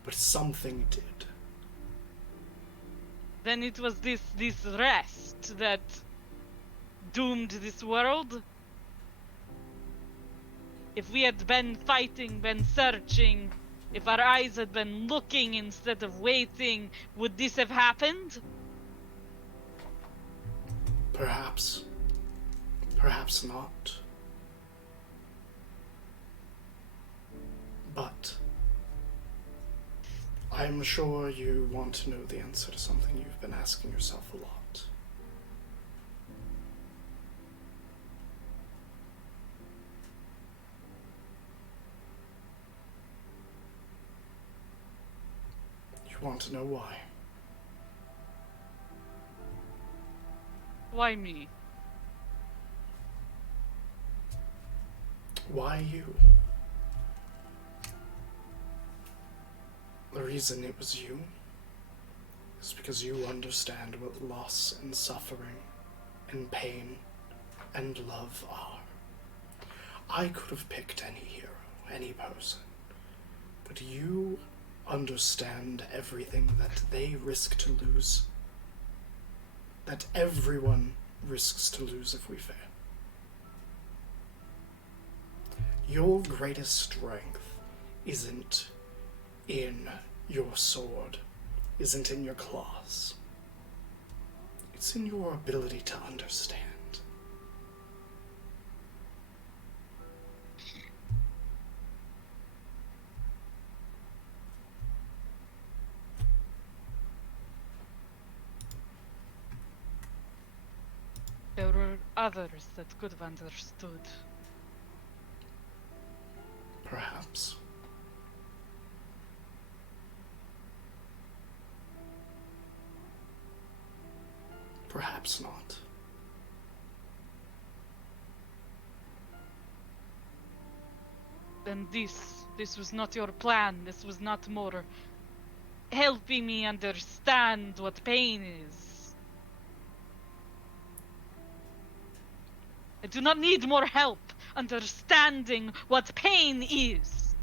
but something did. Then it was this rest that doomed this world? If we had been fighting, been searching, if our eyes had been looking instead of waiting, would this have happened? Perhaps. Perhaps not. But I'm sure you want to know the answer to something you've been asking yourself a lot. You want to know why? Why me? Why you? The reason it was you is because you understand what loss and suffering and pain and love are. I could have picked any hero, any person. But you understand everything that they risk to lose. That everyone risks to lose if we fail. Your greatest strength isn't in your sword, isn't in your claws. It's in your ability to understand. There were others that could have understood. Perhaps. Perhaps not. Then this was not your plan. This was not more helping me understand what pain is. I do not need more help understanding what pain is.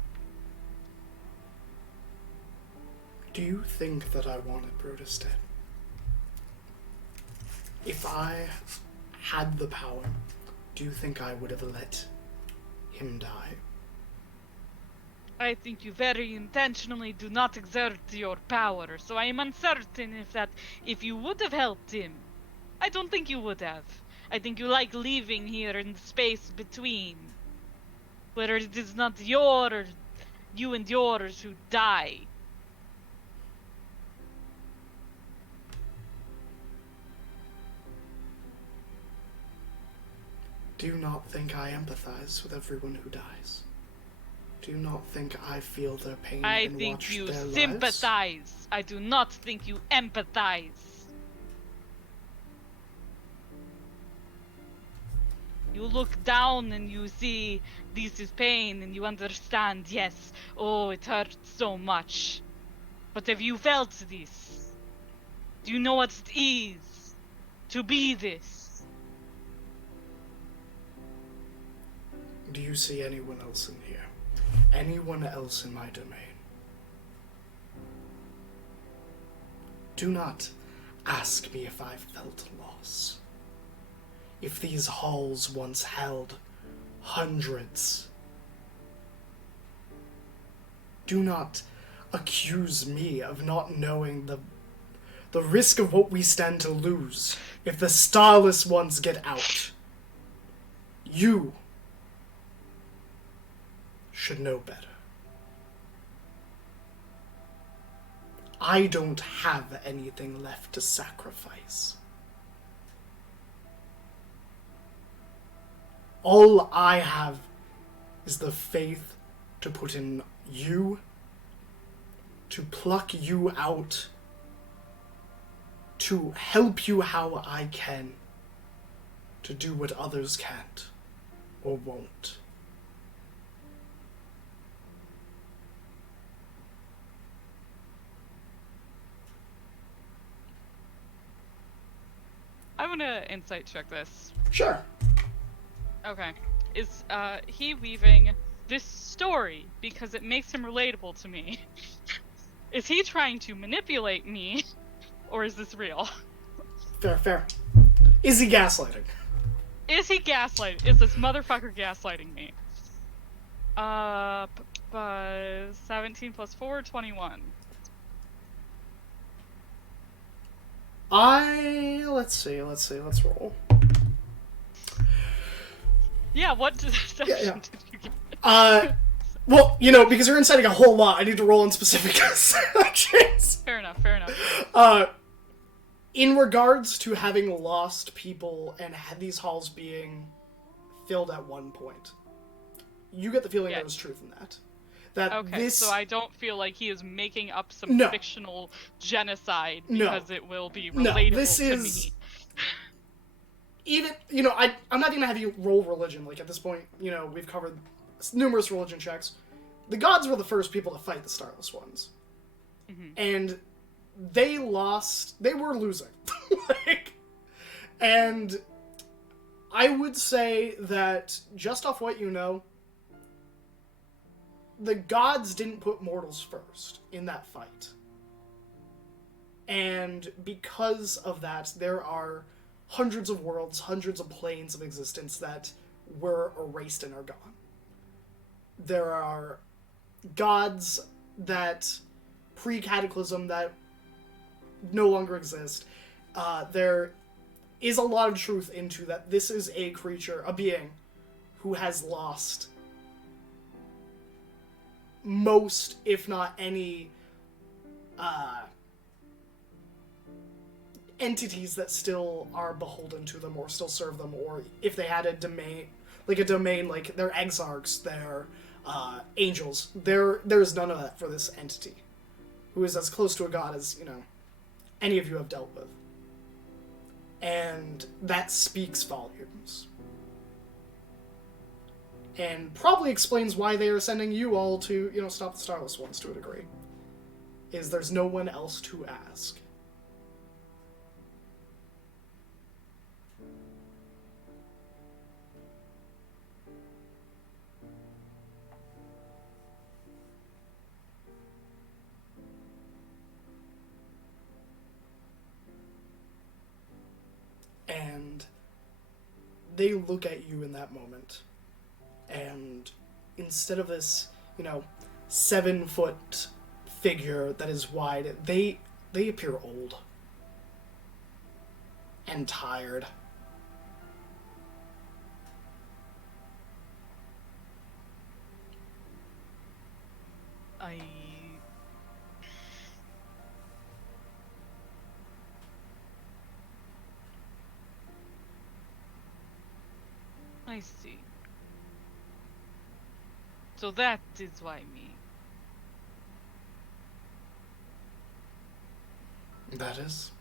Do you think that I wanted Brutus dead? If I had the power, do you think I would have let him die? I think you very intentionally do not exert your power, so I am uncertain if you would have helped him. I don't think you would have. I think you like leaving here in the space between, where it is not you and yours who die. Do you not think I empathize with everyone who dies? Do you not think I feel their pain I and think watch you their lives? sympathize. I do not think you empathize. You look down and you see this is pain and you understand, yes, oh, it hurts so much. But have you felt this? Do you know what it is to be this? Do you see anyone else in here? Anyone else in my domain? Do not ask me if I've felt loss. If these halls once held hundreds. Do not accuse me of not knowing the risk of what we stand to lose if the Starless ones get out. You should know better. I don't have anything left to sacrifice. All I have is the faith to put in you, to pluck you out, to help you how I can, to do what others can't or won't. I want to insight check this. Sure. Okay. Is he weaving this story because it makes him relatable to me? Is he trying to manipulate me, or is this real? Fair. Is he gaslighting? Is he gaslighting? Is this motherfucker gaslighting me? 17 plus 4, 21. Let's roll. Yeah, what deception Yeah. did you get? Well, because you're inciting a whole lot, I need to roll in specific sections. Fair enough. In regards to having lost people and had these halls being filled at one point, you get the feeling there was truth in that. Okay, this... so I don't feel like he is making up some fictional genocide because it will be relatable to me. Even, I'm not going to have you roll religion. Like, at this point, we've covered numerous religion checks. The gods were the first people to fight the Starless ones. Mm-hmm. And they were losing. And I would say that, just off what you know, the gods didn't put mortals first in that fight. And because of that, there are hundreds of worlds, hundreds of planes of existence that were erased and are gone. There are gods that pre-cataclysm that no longer exist. There is a lot of truth into that. This is a creature, a being, who has lost most, if not any, entities that still are beholden to them or still serve them, or if they had a domain like their exarchs, their angels. There's none of that for this entity, who is as close to a god as, any of you have dealt with. And that speaks volumes. And probably explains why they are sending you all to, stop the Starless Ones to a degree. Is there's no one else to ask. And they look at you in that moment. And instead of this, 7-foot figure that is wide, they appear old. And tired. I see. So that is why me. That is.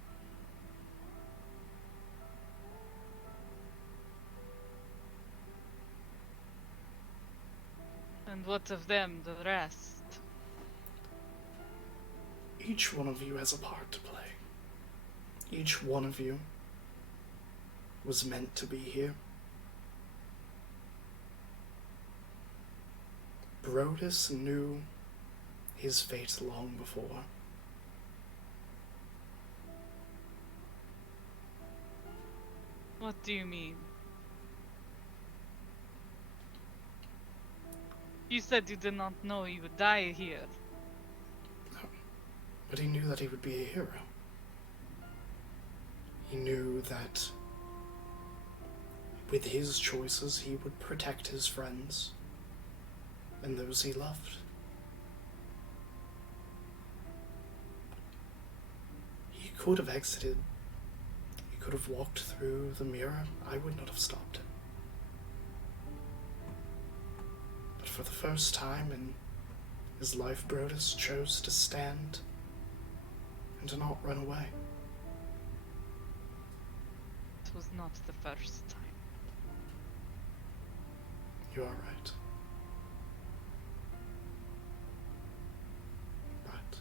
And what of them, the rest? Each one of you has a part to play. Each one of you was meant to be here. Brodus knew his fate long before. What do you mean? You said you did not know he would die here. No, but he knew that he would be a hero. He knew that with his choices he would protect his friends and those he loved. He could have exited. He could have walked through the mirror. I would not have stopped him. But for the first time in his life, Brodus chose to stand and to not run away. It was not the first time. You are right. But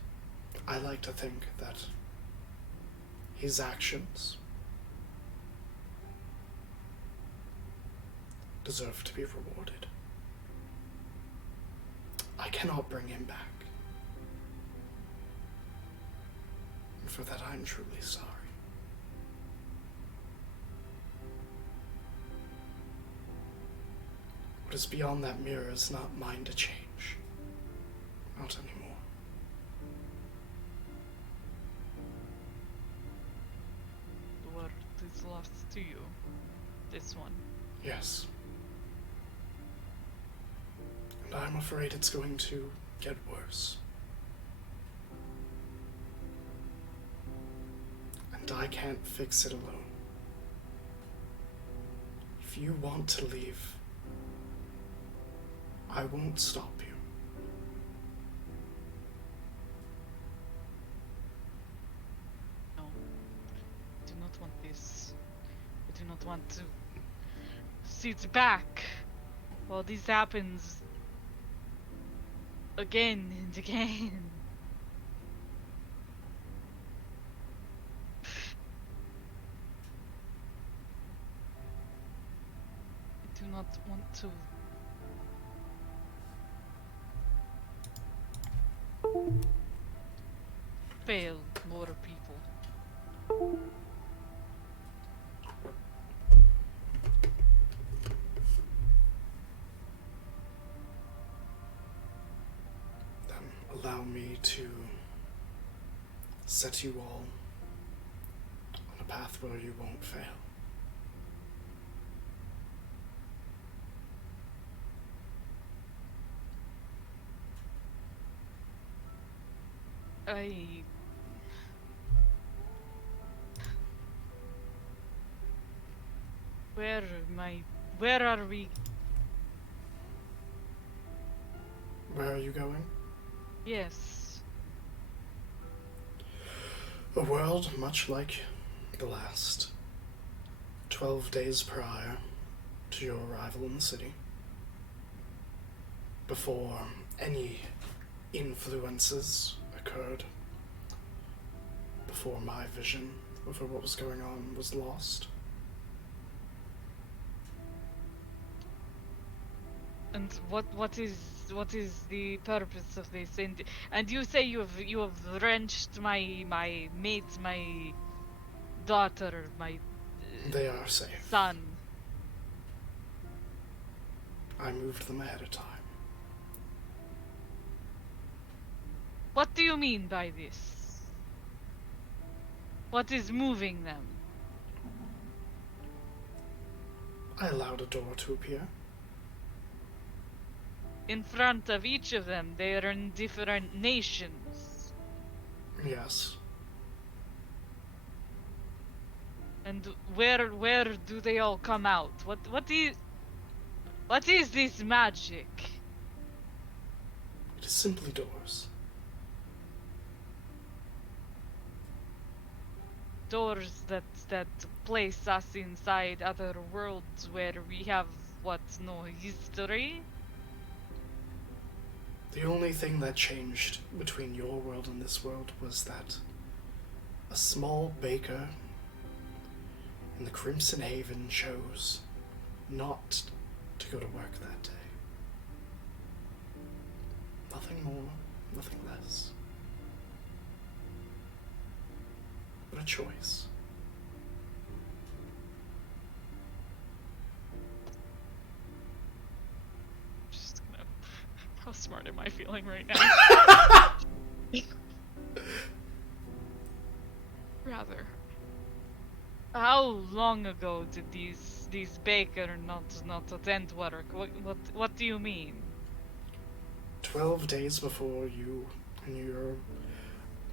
I like to think that his actions deserve to be rewarded. I cannot bring him back. And for that I'm truly sorry. What is beyond that mirror is not mine to change. Not anymore. The world is lost to you. This one. Yes. And I'm afraid it's going to get worse. And I can't fix it alone. If you want to leave, I won't stop you. No. I do not want this. I do not want to sit back while this happens again and again. not want to. Fail more people. Then allow me to set you all on a path where you won't fail. Where are we? Where are you going? Yes. A world much like the last. 12 days prior to your arrival in the city. Before any influences occurred. Before my vision over what was going on was lost. And what is the purpose of this? And you say you have wrenched my mate, my daughter, my They are safe. son. I moved them ahead of time. What do you mean by this? What is moving them? I allowed a door to appear. In front of each of them, they are in different nations. Yes. And where do they all come out? What is this magic? It is simply doors. Doors that place us inside other worlds where we have no history? The only thing that changed between your world and this world was that a small baker in the Crimson Haven chose not to go to work that day. Nothing more, nothing less. But a choice. Just gonna. How smart am I feeling right now? Rather. How long ago did these baker not attend work? What do you mean? 12 days before you and your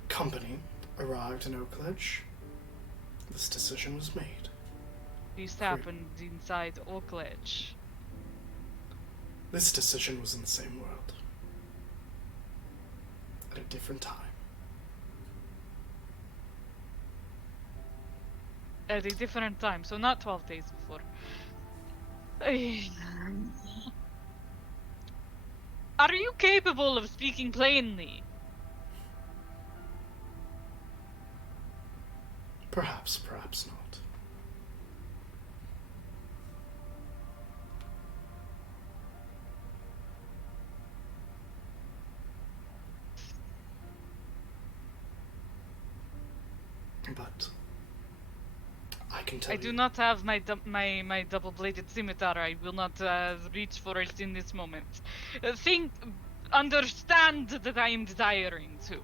company arrived in Oakledge, this decision was made. This happened inside Oakledge. This decision was in the same world. At a different time. At a different time, so not 12 days before. Are you capable of speaking plainly? Perhaps, perhaps not. But I can tell you. I do not have my double-bladed scimitar. I will not reach for it in this moment. Understand that I am desiring to,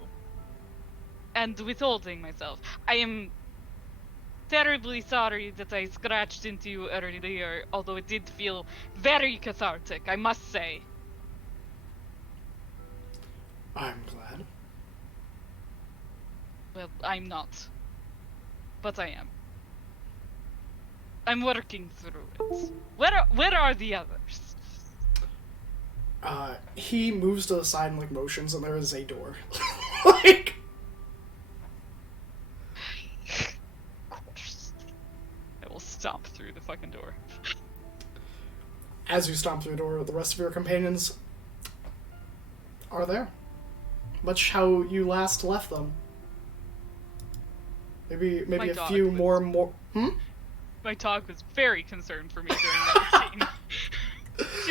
and withholding myself. I am terribly sorry that I scratched into you earlier, although it did feel very cathartic, I must say. I'm glad. Well, I'm not. But I am. I'm working through it. Where are the others? He moves to the side and motions, and there is a door. Like, Of course. I will stomp through the fucking door. as you stomp through the door, the rest of your companions are there. Much how you last left them. Maybe My a dog few was- more. My dog was very concerned for me during that scene.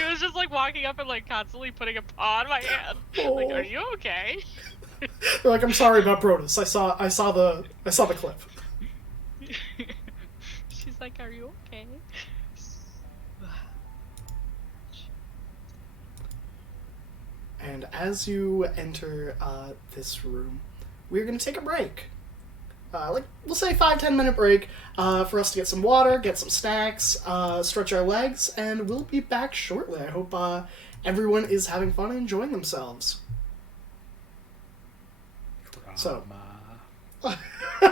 She was just like walking up and like constantly putting a paw on my hand. Like, Oh. are you okay? They're like, I'm sorry about Brodus. I saw the clip. She's like, are you okay? And as you enter this room, we're going to take a break. Like, we'll say 5-10 minute break for us to get some water, get some snacks, stretch our legs, and we'll be back shortly. I hope everyone is having fun and enjoying themselves. So,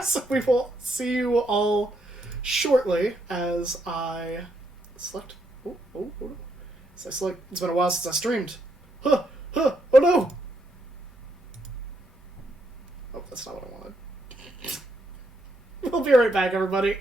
so we will see you all shortly as I select. Oh no. As I select. It's been a while since I streamed. Oh no! Oh, that's not what I wanted. We'll be right back, everybody.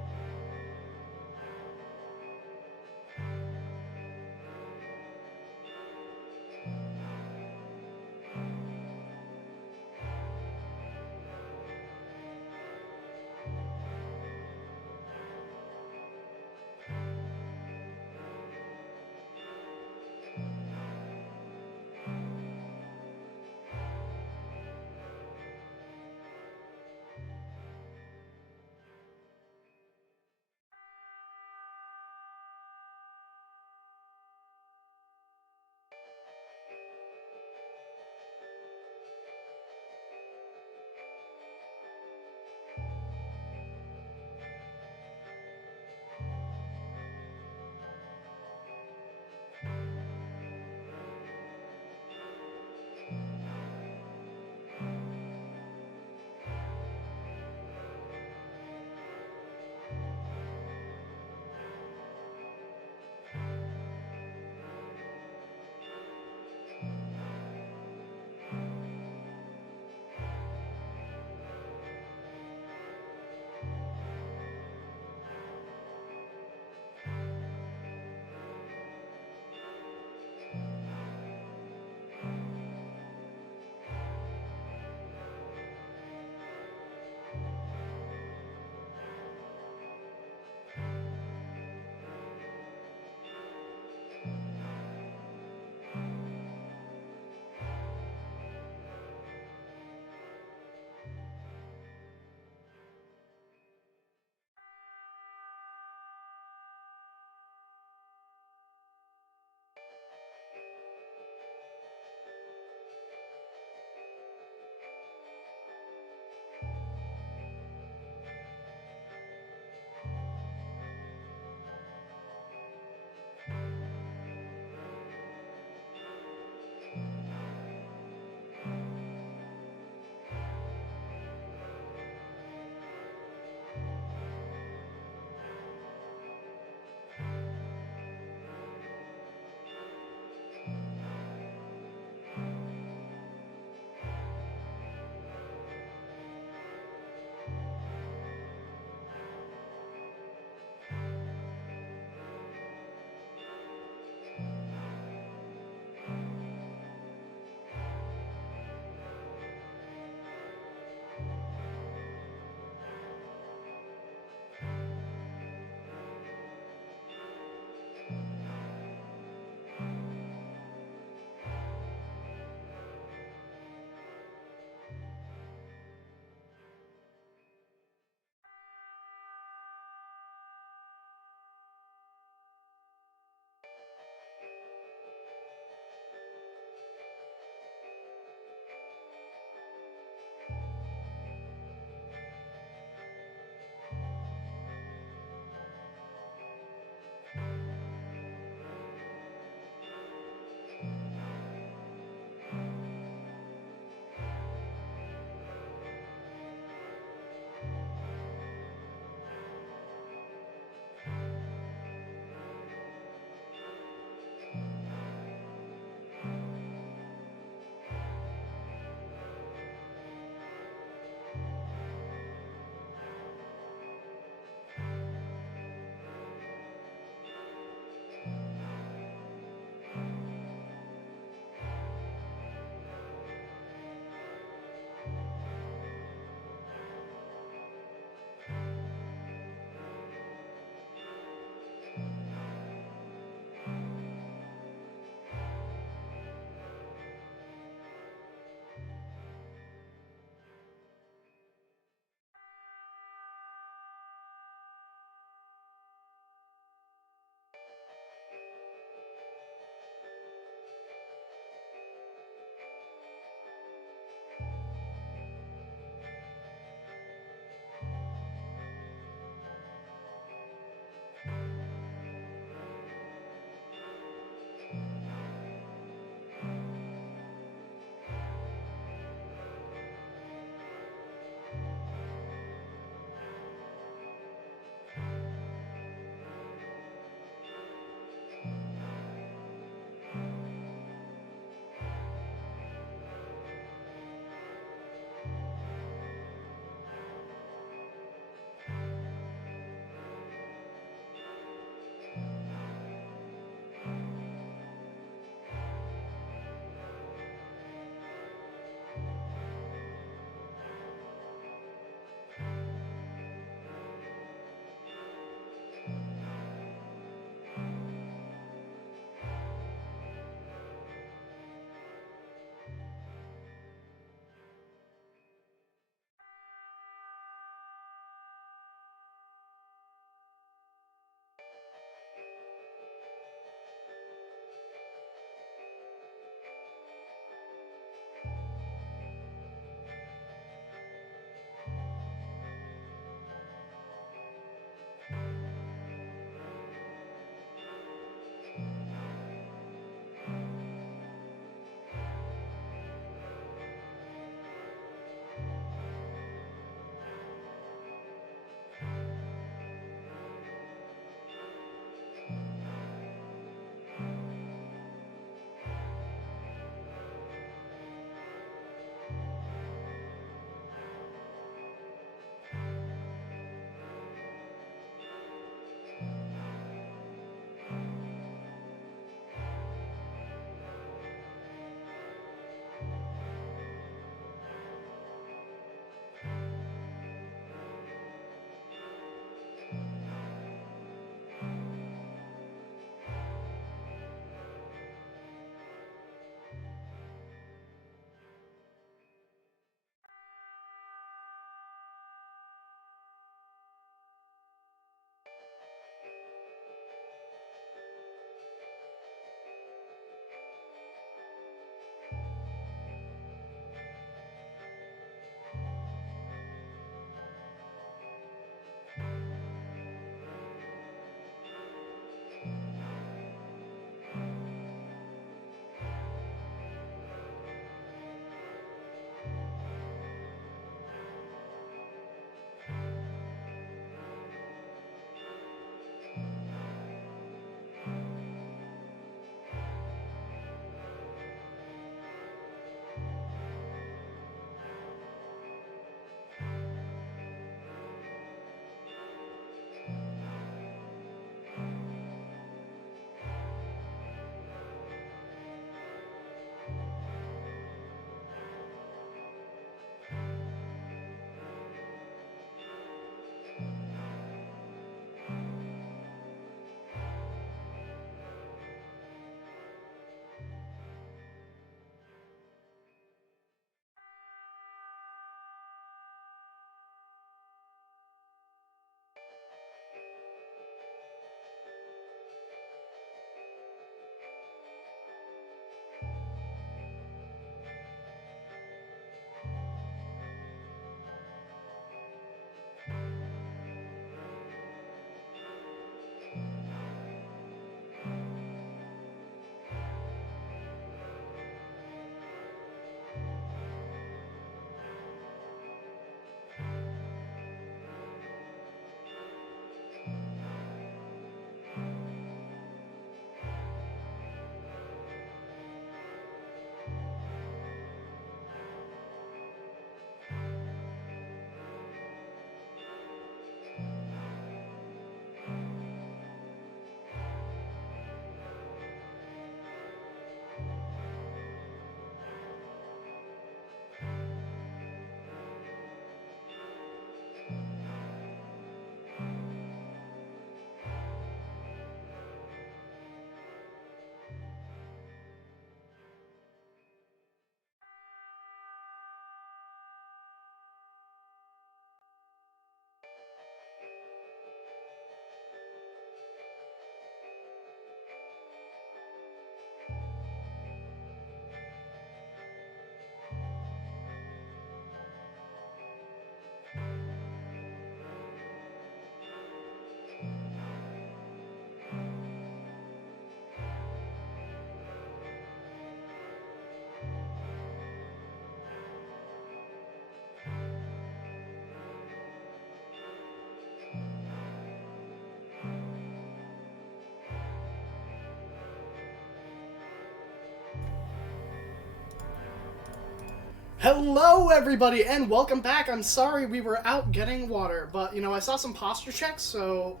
Hello, everybody, and welcome back. I'm sorry we were out getting water, but, I saw some posture checks, so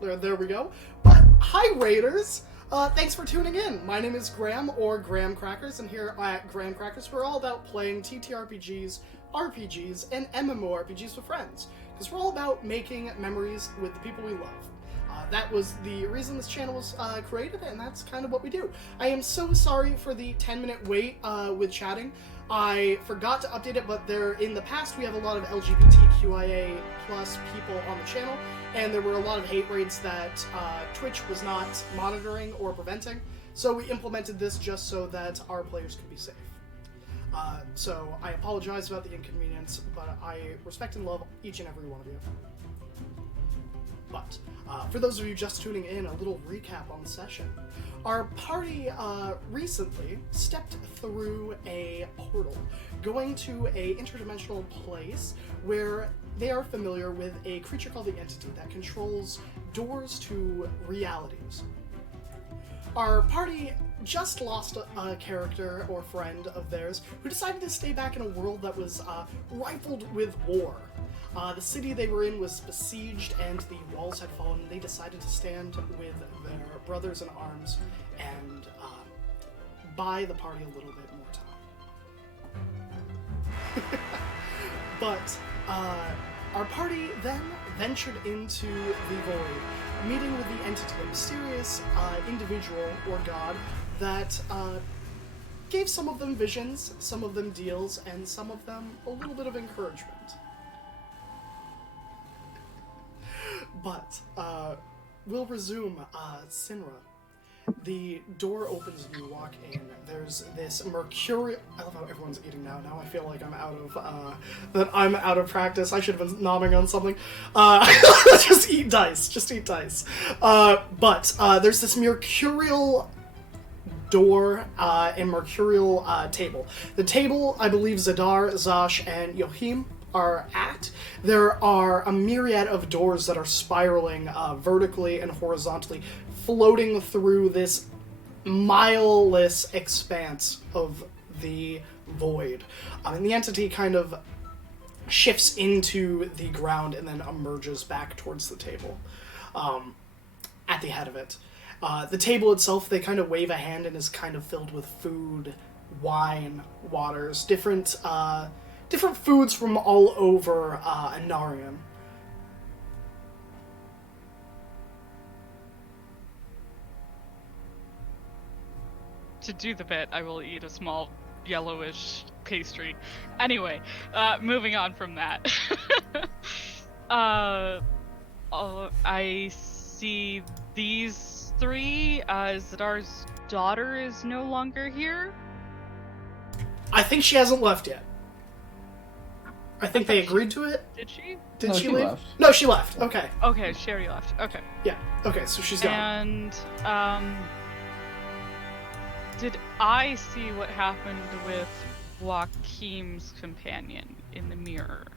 there we go. But, hi, Raiders! Thanks for tuning in. My name is Graham, or Graham Crackers, and here at Graham Crackers, we're all about playing TTRPGs, RPGs, and MMORPGs with friends, because we're all about making memories with the people we love. That was the reason this channel was created, and that's kind of what we do. I am so sorry for the 10-minute wait with chatting. I forgot to update it, but in the past we have a lot of LGBTQIA plus people on the channel, and there were a lot of hate raids that Twitch was not monitoring or preventing, so we implemented this just so that our players could be safe. So I apologize about the inconvenience, but I respect and love each and every one of you. But for those of you just tuning in, a little recap on the session. Our party recently stepped through a portal, going to a interdimensional place where they are familiar with a creature called the Entity that controls doors to realities. Our party just lost a character or friend of theirs who decided to stay back in a world that was rifled with war. The city they were in was besieged and the walls had fallen, and they decided to stand with their brothers in arms and buy the party a little bit more time. But our party then ventured into the void, meeting with the Entity, a mysterious individual or god that gave some of them visions, some of them deals, and some of them a little bit of encouragement. But we'll resume Sinra. The door opens and you walk in. There's this mercurial. I love how everyone's eating now. Now I feel like I'm out of practice. I should have been nomming on something. Just eat dice. Just eat dice. But there's this mercurial door and mercurial table. The table, I believe, Zadar, Zash, and Yohim are at. There are a myriad of doors that are spiraling vertically and horizontally, floating through this mile-less expanse of the void. And the Entity kind of shifts into the ground and then emerges back towards the table at the head of it. The table itself, they kind of wave a hand and is kind of filled with food, wine, waters, different foods from all over Anarion. To do the bit, I will eat a small yellowish pastry. Anyway, moving on from that. I see these three. Zadar's daughter is no longer here. I think she hasn't left yet. I think they agreed to it. Did she? Did No, she she leave? left. No, she left. Okay. Okay, she already left. Okay. Yeah. Okay, so she's gone. And, did I see what happened with Joachim's companion in the mirror?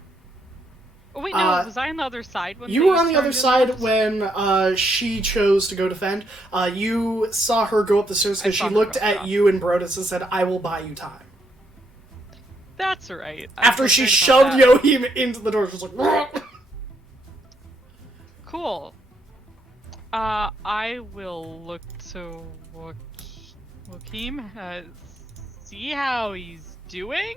Oh, wait, no, was I on the other side when you were on the turned other and side left? when she chose to go defend. You saw her go up the stairs because I saw she her looked go at across. you and Brodus and said, "I will buy you time." That's right. After she shoved Yohim into the door, she was like, "Whoa." Cool. I will look to Joachim, see how he's doing?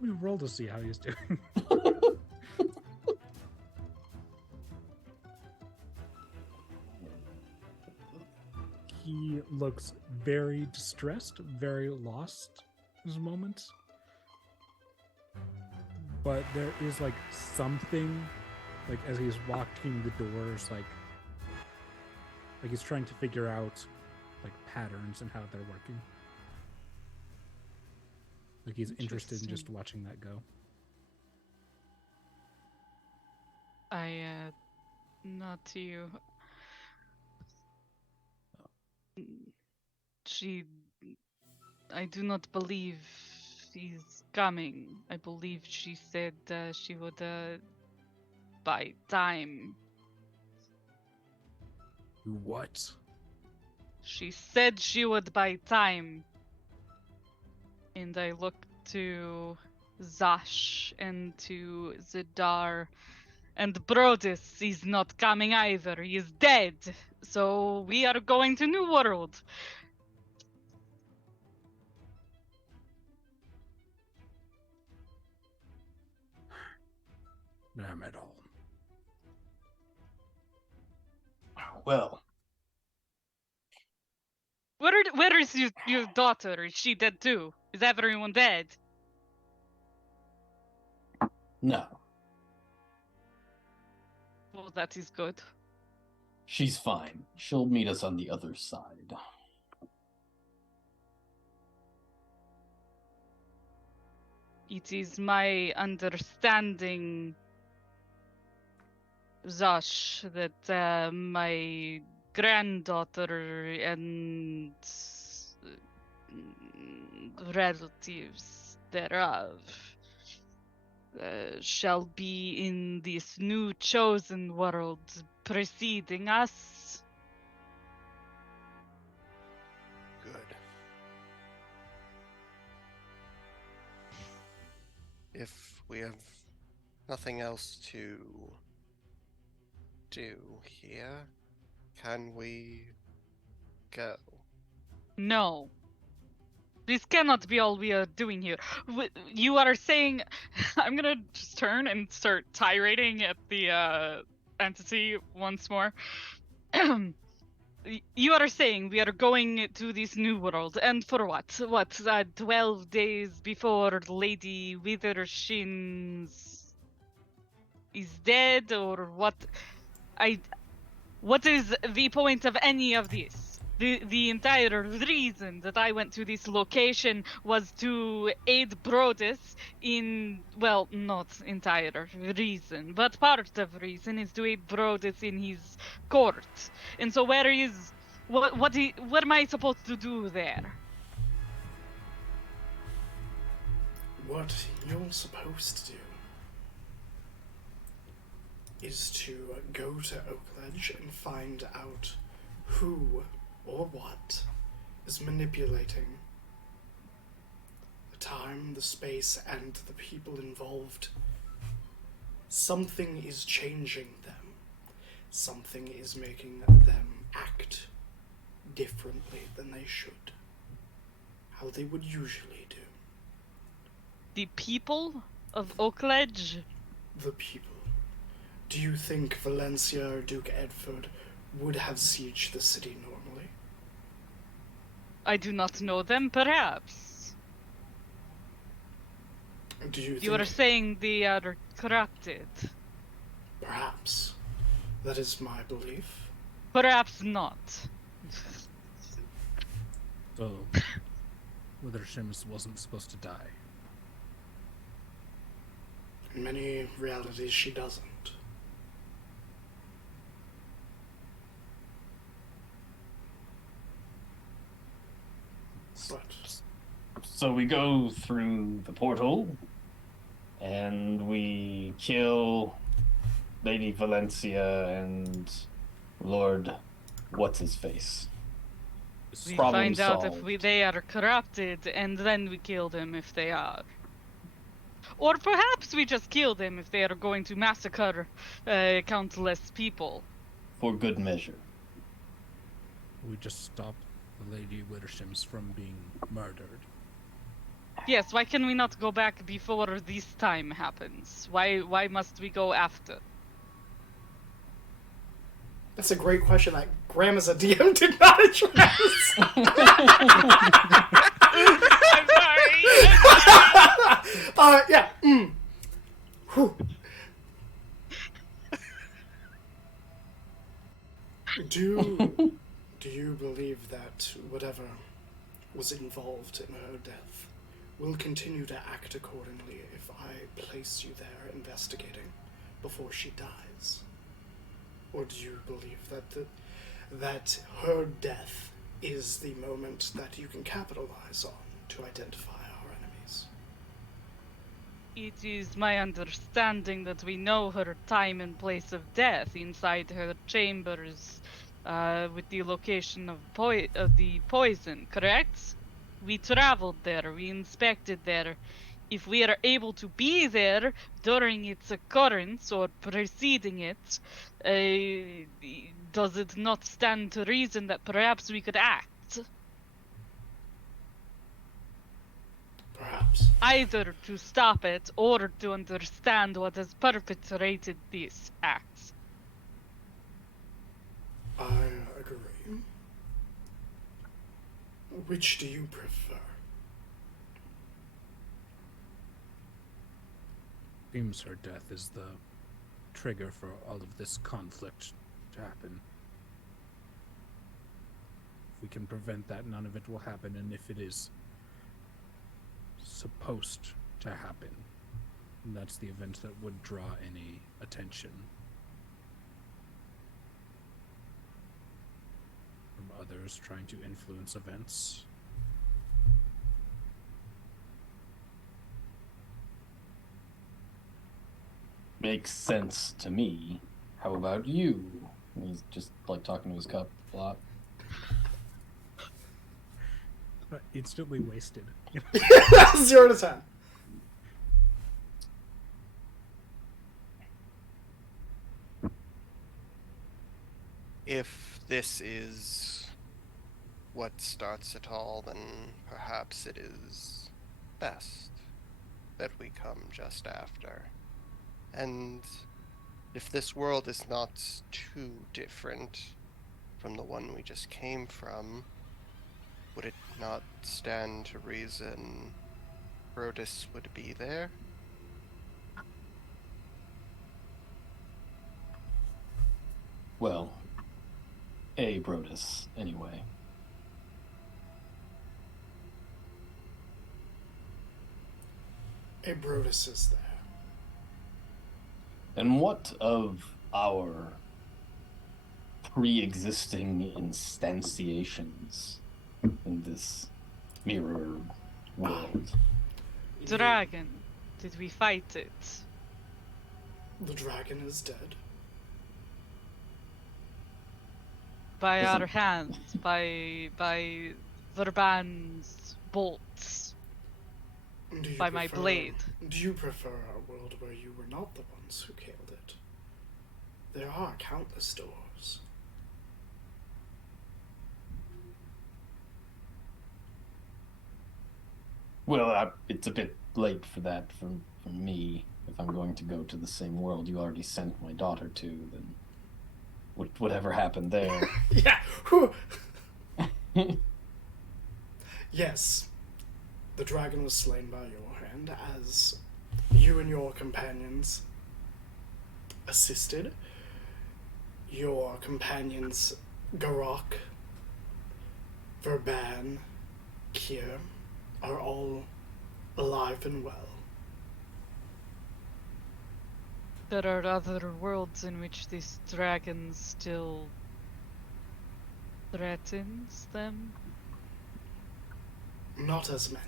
We roll to see how he's doing. He looks very distressed, very lost in this moment. But there is like something, like as he's walking the doors, like he's trying to figure out like patterns and how they're working. Like he's interested in just watching that go. Not to you. I do not believe she's coming. I believe she said she would buy time. What? She said she would buy time. And I look to Zash and to Zidar. And Brodus is not coming either. He is dead. So we are going to New World. Damn it all. Well, Where is your daughter? Is she dead too? Is everyone dead? no. Well, that is good. She's fine. She'll meet us on the other side. It is my understanding, Zash, that my granddaughter and relatives thereof shall be in this new chosen world preceding us. Good. If we have nothing else to do here, can we go? No. This cannot be all we are doing here. You are saying... I'm gonna just turn and start tirading at the entity once more. You are saying we are going to this new world, and for what? 12 days before Lady Withershins is dead, or what? What is the point of any of this? The entire reason that I went to this location was to aid Brodus in, well, not entire reason, but part of reason is to aid Brodus in his court. And so what am I supposed to do there? What you're supposed to do is to go to Oakledge and find out who or what is manipulating the time, the space, and the people involved. Something is changing them. Something is making them act differently than they should. How they would usually do. The people of Oakledge? The people. Do you think Valencia or Duke Edford would have sieged the city normally? I do not know them, perhaps. Do you You think... are saying they are corrupted. Perhaps. That is my belief. Perhaps not. So, Withershims wasn't supposed to die. In many realities, she doesn't. But So we go through the portal, and we kill Lady Valencia and Lord What's-His-Face. We Problem find out solved. if they are corrupted, and then we kill them if they are. Or perhaps we just kill them if they are going to massacre countless people. For good measure. We just stopped the Lady Withershims from being murdered. Yes, why can we not go back before this time happens? Why must we go after? that's a great question that Graham as a DM did not address. I'm sorry. Yeah. Whew. Do you believe that whatever was involved in her death will continue to act accordingly if I place you there investigating before she dies? Or do you believe that her death is the moment that you can capitalize on to identify our enemies? It is my understanding that we know her time and place of death inside her chambers with the location of the poison, correct? We traveled there, we inspected there. If we are able to be there during its occurrence or preceding it, does it not stand to reason that perhaps we could act? Perhaps. Either to stop it or to understand what has perpetrated these acts. I agree. Which do you prefer? Seems her death is the trigger for all of this conflict to happen. If we can prevent that, none of it will happen, and if it is supposed to happen, that's the event that would draw any attention from others trying to influence events. Makes sense to me. How about you? And he's just like talking to his cup a lot. Instantly wasted. 0 to 10. If this is what starts it all, then perhaps it is best that we come just after. And if this world is not too different from the one we just came from, would it not stand to reason Brodus would be there? Well, a Brodus, anyway. A Brodus is there. And what of our pre-existing instantiations in this mirror world? Dragon, did we fight it? The dragon is dead. By Isn't- our hands, by Verban's bolts, Do you by my blade. Do you prefer a world where you were not the ones who killed it? There are countless doors. Well, it's a bit late for that from me. If I'm going to go to the same world you already sent my daughter to, then whatever happened there. Yeah. Whew. Yes. The dragon was slain by your hand as you and your companions assisted. Your companions, Garok, Verban, Kier, are all alive and well. There are other worlds in which this dragon still threatens them. Not as many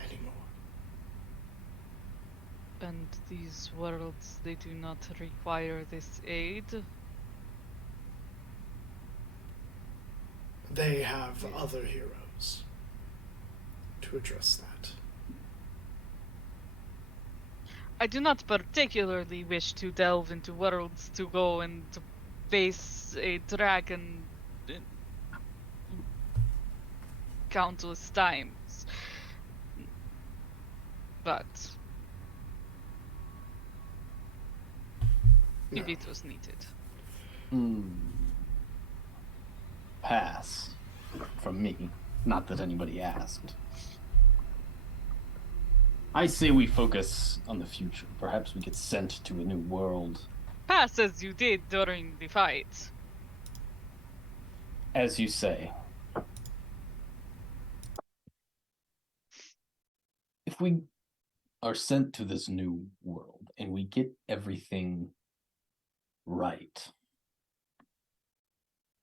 anymore. And these worlds, they do not require this aid. They have other heroes to address that. I do not particularly wish to delve into worlds to go and to face a dragon countless times. But No. if it was needed. Pass. From me. Not that anybody asked. I say we focus on the future. Perhaps we get sent to a new world. Pass as you did during the fight. As you say. If we are sent to this new world and we get everything right,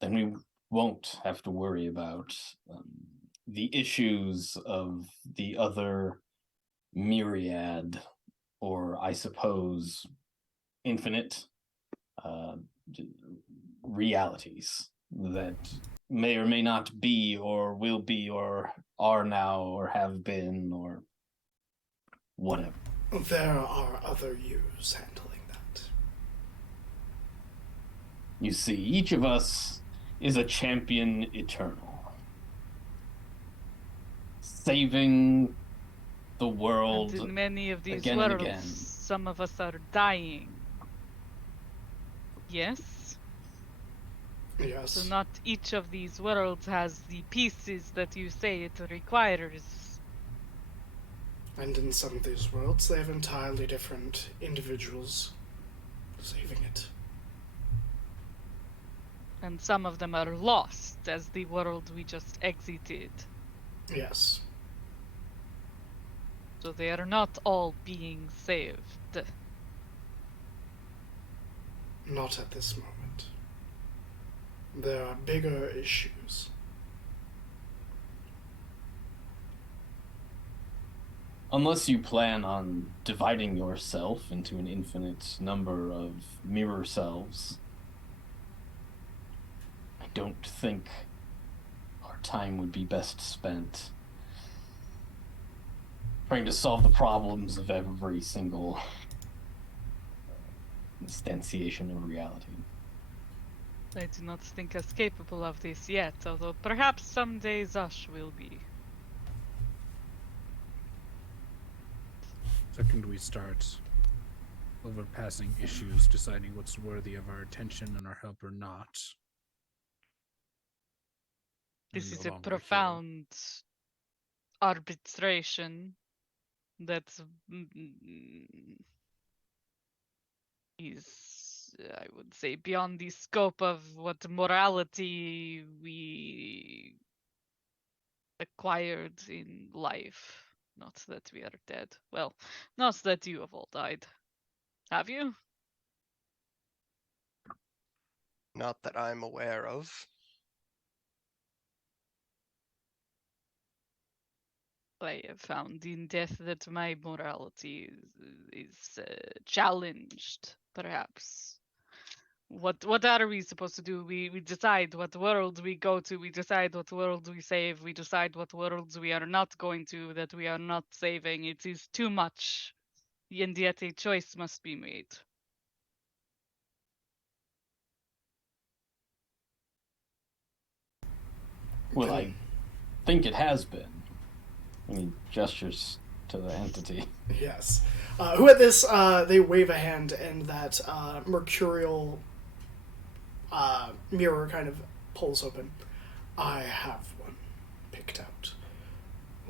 then we won't have to worry about the issues of the other Myriad, or I suppose infinite realities that may or may not be, or will be, or are now, or have been, or whatever. There are other yous handling that. You see, each of us is a champion eternal, saving the world And in many of these again and worlds, again. some of us are dying. Yes? Yes. So not each of these worlds has the pieces that you say it requires. And in some of these worlds, they have entirely different individuals saving it. And some of them are lost, as the world we just exited. Yes. So they are not all being saved. Not at this moment. There are bigger issues. Unless you plan on dividing yourself into an infinite number of mirror selves, I don't think our time would be best spent trying to solve the problems of every single instantiation of reality. I do not think us capable of this yet, although perhaps someday Zash will be. Second, we start overpassing issues, deciding what's worthy of our attention and our help or not. This And is no a longer profound arbitration that is, I would say, beyond the scope of what morality we acquired in life. Not that we are dead. Well, not that you have all died. Have you? Not that I'm aware of. I have found in death that my morality is challenged, perhaps. What are we supposed to do? We decide what world we go to, we decide what world we save, we decide what worlds we are not going to, that we are not saving. It is too much, and yet a choice must be made. Well, I think it has been. And he gestures to the entity. Yes. Who at this, they wave a hand and that mercurial mirror kind of pulls open. I have one picked out.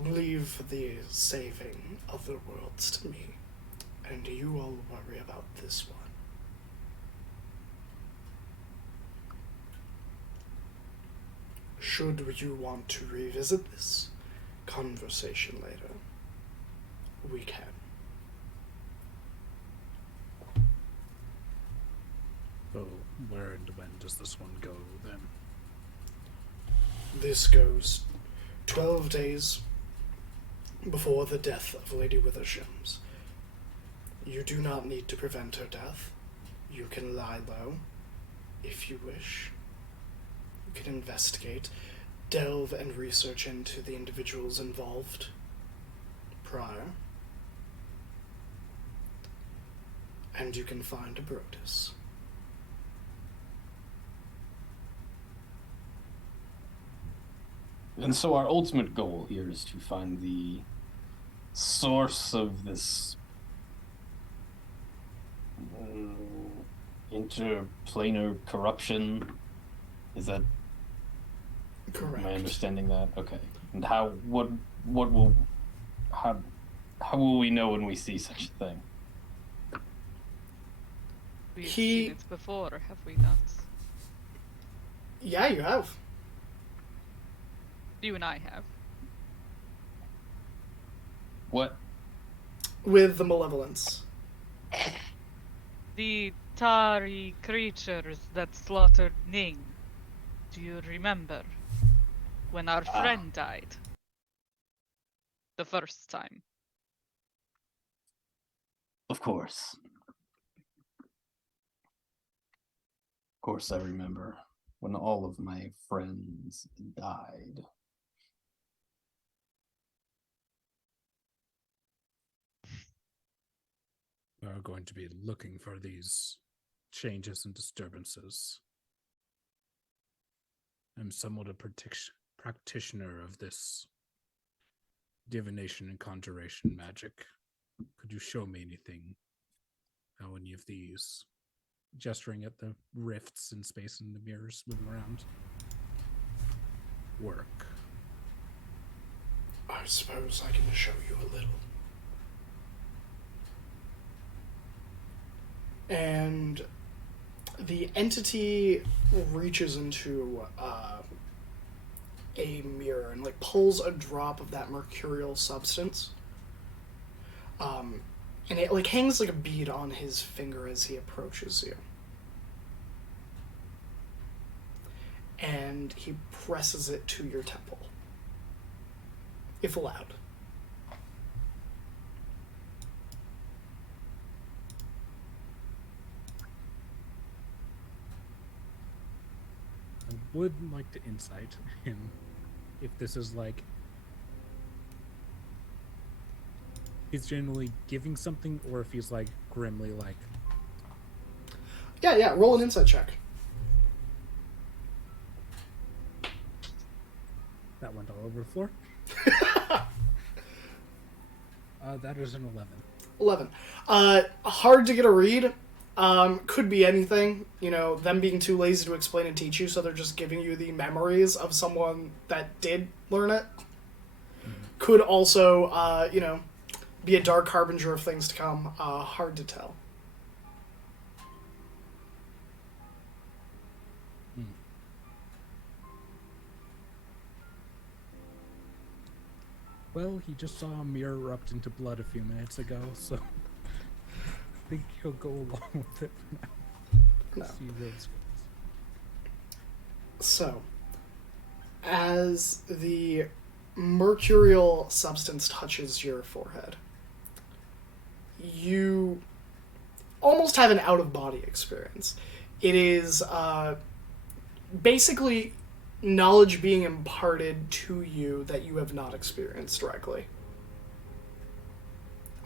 Leave the saving of the worlds to me, and you all worry about this one. Should you want to revisit this conversation later, we can. So where and when does this one go then? This goes 12 days before the death of Lady Withershams. You do not need to prevent her death. You can lie low, if you wish. You can investigate, delve and research into the individuals involved prior. And you can find a Brodus. And so our ultimate goal here is to find the source of this interplanar corruption. Is that Correct. am I understanding that? Okay. And how will we know when we see such a thing? We have He- seen it before, have we not? Yeah, you have. You and I have. What? With the Malevolence. The Tari creatures that slaughtered Ning. Do you remember? When our friend died. The first time. Of course. course, I remember when all of my friends died. We are going to be looking for these changes and disturbances. I'm somewhat a practitioner of this divination and conjuration magic. Could you show me anything? How any of these, gesturing at the rifts in space and the mirrors moving around, work? I suppose I can show you a little. And the entity reaches into a mirror and like pulls a drop of that mercurial substance. And it like hangs like a bead on his finger as he approaches you. And he presses it to your temple, if allowed. I would like to insight him if this is like he's genuinely giving something, or if he's like grimly like. Yeah, roll an insight check. That went all over the floor. That is an 11. 11. Hard to get a read. Could be anything. You know, them being too lazy to explain and teach you, so they're just giving you the memories of someone that did learn it. Mm-hmm. Could also, be a dark harbinger of things to come. Hard to tell. Well, he just saw a mirror erupt into blood a few minutes ago, so I think he'll go along with it for now. No. See where this goes. So, as the mercurial substance touches your forehead, you almost have an out-of-body experience. It is basically knowledge being imparted to you that you have not experienced directly.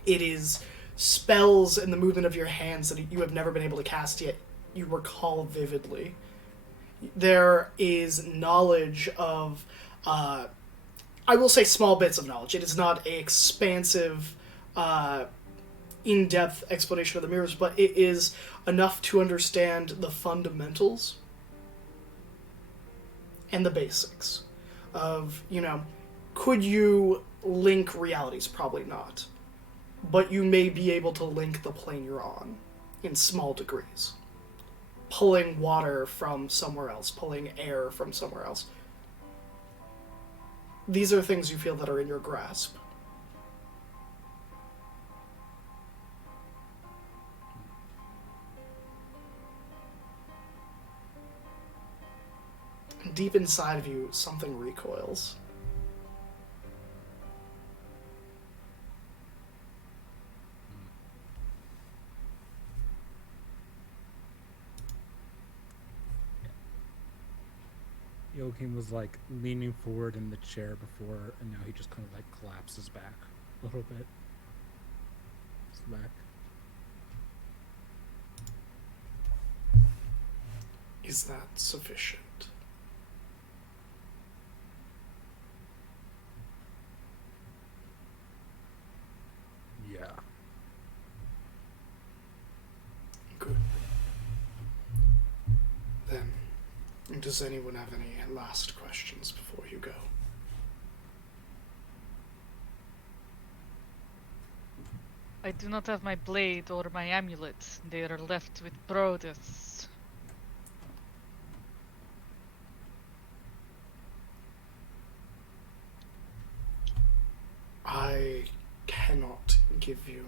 It is spells and the movement of your hands that you have never been able to cast yet you recall vividly. There is knowledge of, I will say small bits of knowledge. It is not an expansive, in-depth explanation of the mirrors, but it is enough to understand the fundamentals and the basics of, could you link realities? Probably not. But you may be able to link the plane you're on in small degrees. Pulling water from somewhere else, pulling air from somewhere else. These are things you feel that are in your grasp. And deep inside of you, something recoils. Joachim was like leaning forward in the chair before, and now he just kind of like collapses back a little bit. Just back. Is that sufficient? Yeah. Good. Then, does anyone have any last questions before you go? I do not have my blade or my amulet. They are left with Brodus. I cannot give you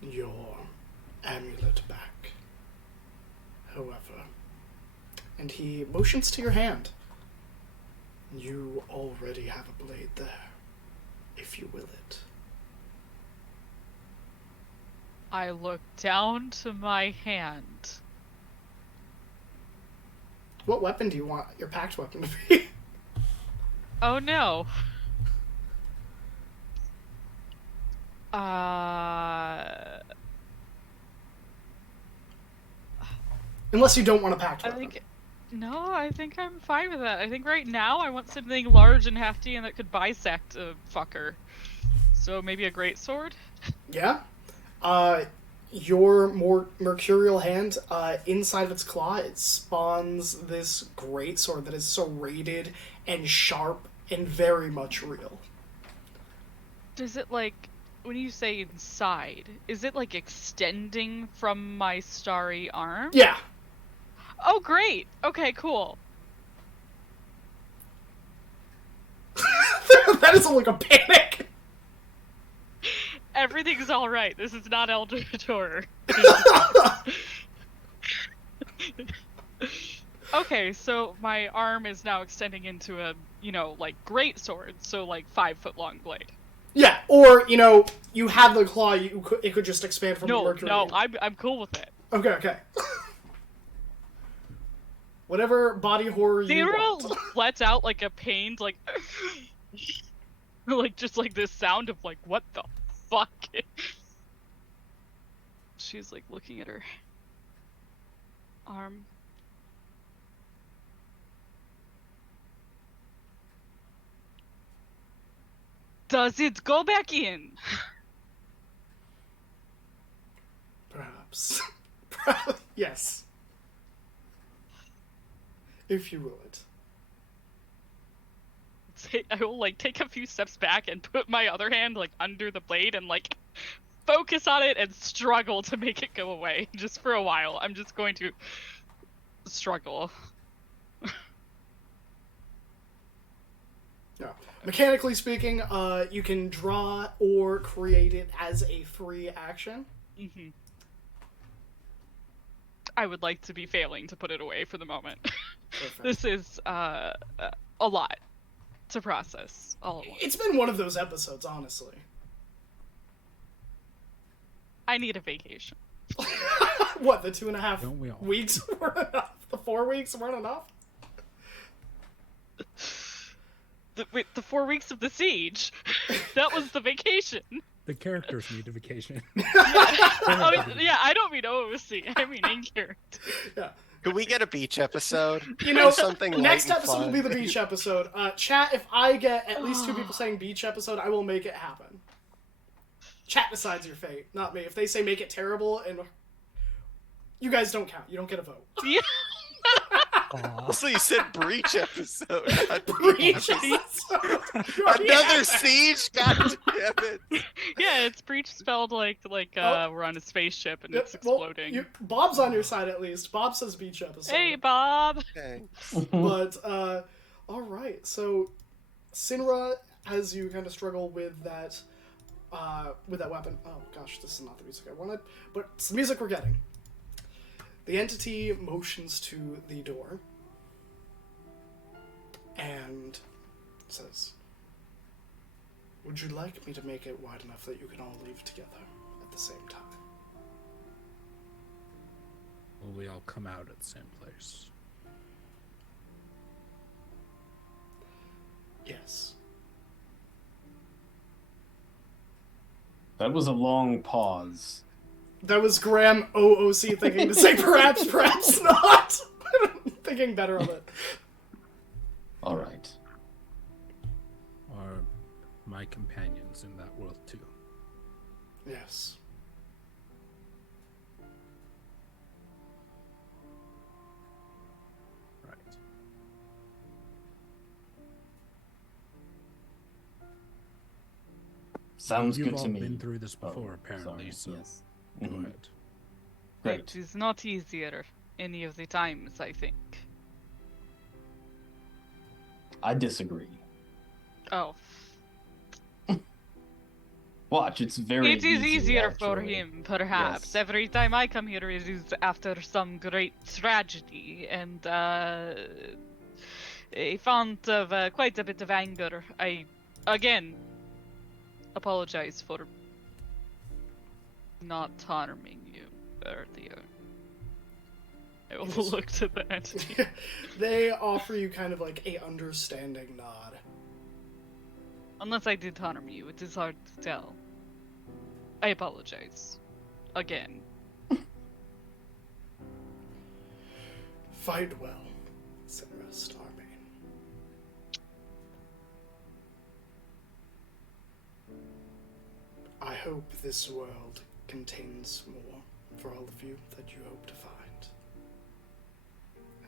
your amulet back. However, and he motions to your hand. You already have a blade there, if you will it. I look down to my hand. What weapon do you want your pact weapon to be? Oh no. Uh, Unless you don't want a pact I weapon. think. No, I think I'm fine with that. I think right now I want something large and hefty and that could bisect a fucker. So maybe a greatsword? Yeah. Your more mercurial hand, inside of its claw, it spawns this great sword that is serrated and sharp and very much real. Does it like, when you say inside, is it like extending from my starry arm? Yeah. Oh, great. Okay, cool. That is like a panic. Everything's all right. This is not Eldritch Horror. Okay, so my arm is now extending into a, like great sword, so like 5-foot long blade. Yeah, or you have the claw. It could just expand from the mercury. No, I'm cool with it. Okay. Whatever body horror you want. Zero lets out like a pained like, like just like this sound of like what the fuck. She's like looking at her arm. Does it go back in? Perhaps. Yes. If you will it. I will like take a few steps back and put my other hand like under the blade and like focus on it and struggle to make it go away. Just for a while. I'm just going to struggle. No. Mechanically speaking, you can draw or create it as a free action. Mm-hmm. I would like to be failing to put it away for the moment. Perfect. This is a lot to process all at once. It's been one of those episodes, honestly. I need a vacation. What, the 2.5 Don't we all? weeks weren't enough? The 4 weeks weren't enough? The 4 weeks of the siege. That was the vacation. The characters need a vacation. Oh, yeah, I don't mean OOC. I mean in character. Yeah. Could we get a beach episode? Something light next and episode will fun. be the beach episode. Chat, if I get at least 2 people saying beach episode, I will make it happen. Chat decides your fate, not me. If they say make it terrible, and you guys don't count. You don't get a vote. Yeah. Also, you said breach episode. not Breach episode. episode. Another siege? God damn it. Yeah, it's breach spelled like Oh. we're on a spaceship and Yep, it's well, exploding. Bob's on your side at least. Bob says beach episode. Hey, Bob. Thanks. But, alright, so Sinra, as you kind of struggle with that weapon. Oh gosh, this is not the music I wanted, but it's the music we're getting. The entity motions to the door and says, "Would you like me to make it wide enough that you can all leave together at the same time?" Will we all come out at the same place? Yes. That was a long pause. That was Graham OOC thinking to say perhaps not. Thinking better of it. All right. Are my companions in that world too? Yes. Right. Sounds You've good all to me. been through this Oh, before, apparently. sorry, So yes. go Mhm. ahead. Great. It is not easier any of the times, I think. I disagree. Oh. Watch, it's very It is easy, easier for actually. him, perhaps. Yes. Every time I come here, it is after some great tragedy and a font of quite a bit of anger. I, again, apologize for not harming you earlier. I will look to the entity. They offer you kind of like a understanding nod. Unless I did harm you, it is hard to tell. I apologize. Again. Fight well, Sarah Starmane. I hope this world contains more for all of you that you hope to find.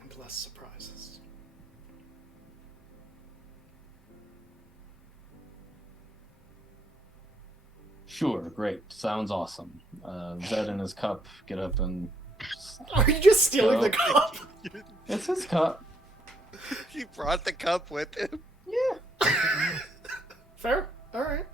And less surprises. Sure, great. Sounds awesome. Zed and his cup get up and... Are you just stealing the cup? It's his cup. He brought the cup with him. Yeah. Fair. Alright.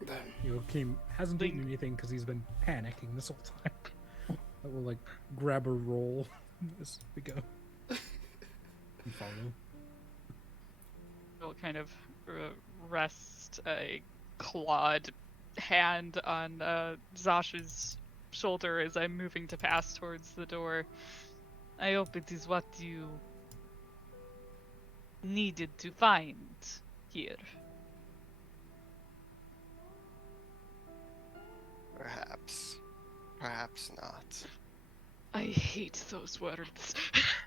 Then, Joachim hasn't eaten anything because he's been panicking this whole time. I will like grab a roll as we go. And follow. I'll kind of rest a clawed hand on Zasha's shoulder as I'm moving to pass towards the door. I hope it is what you needed to find here. Perhaps. Perhaps not. I hate those words.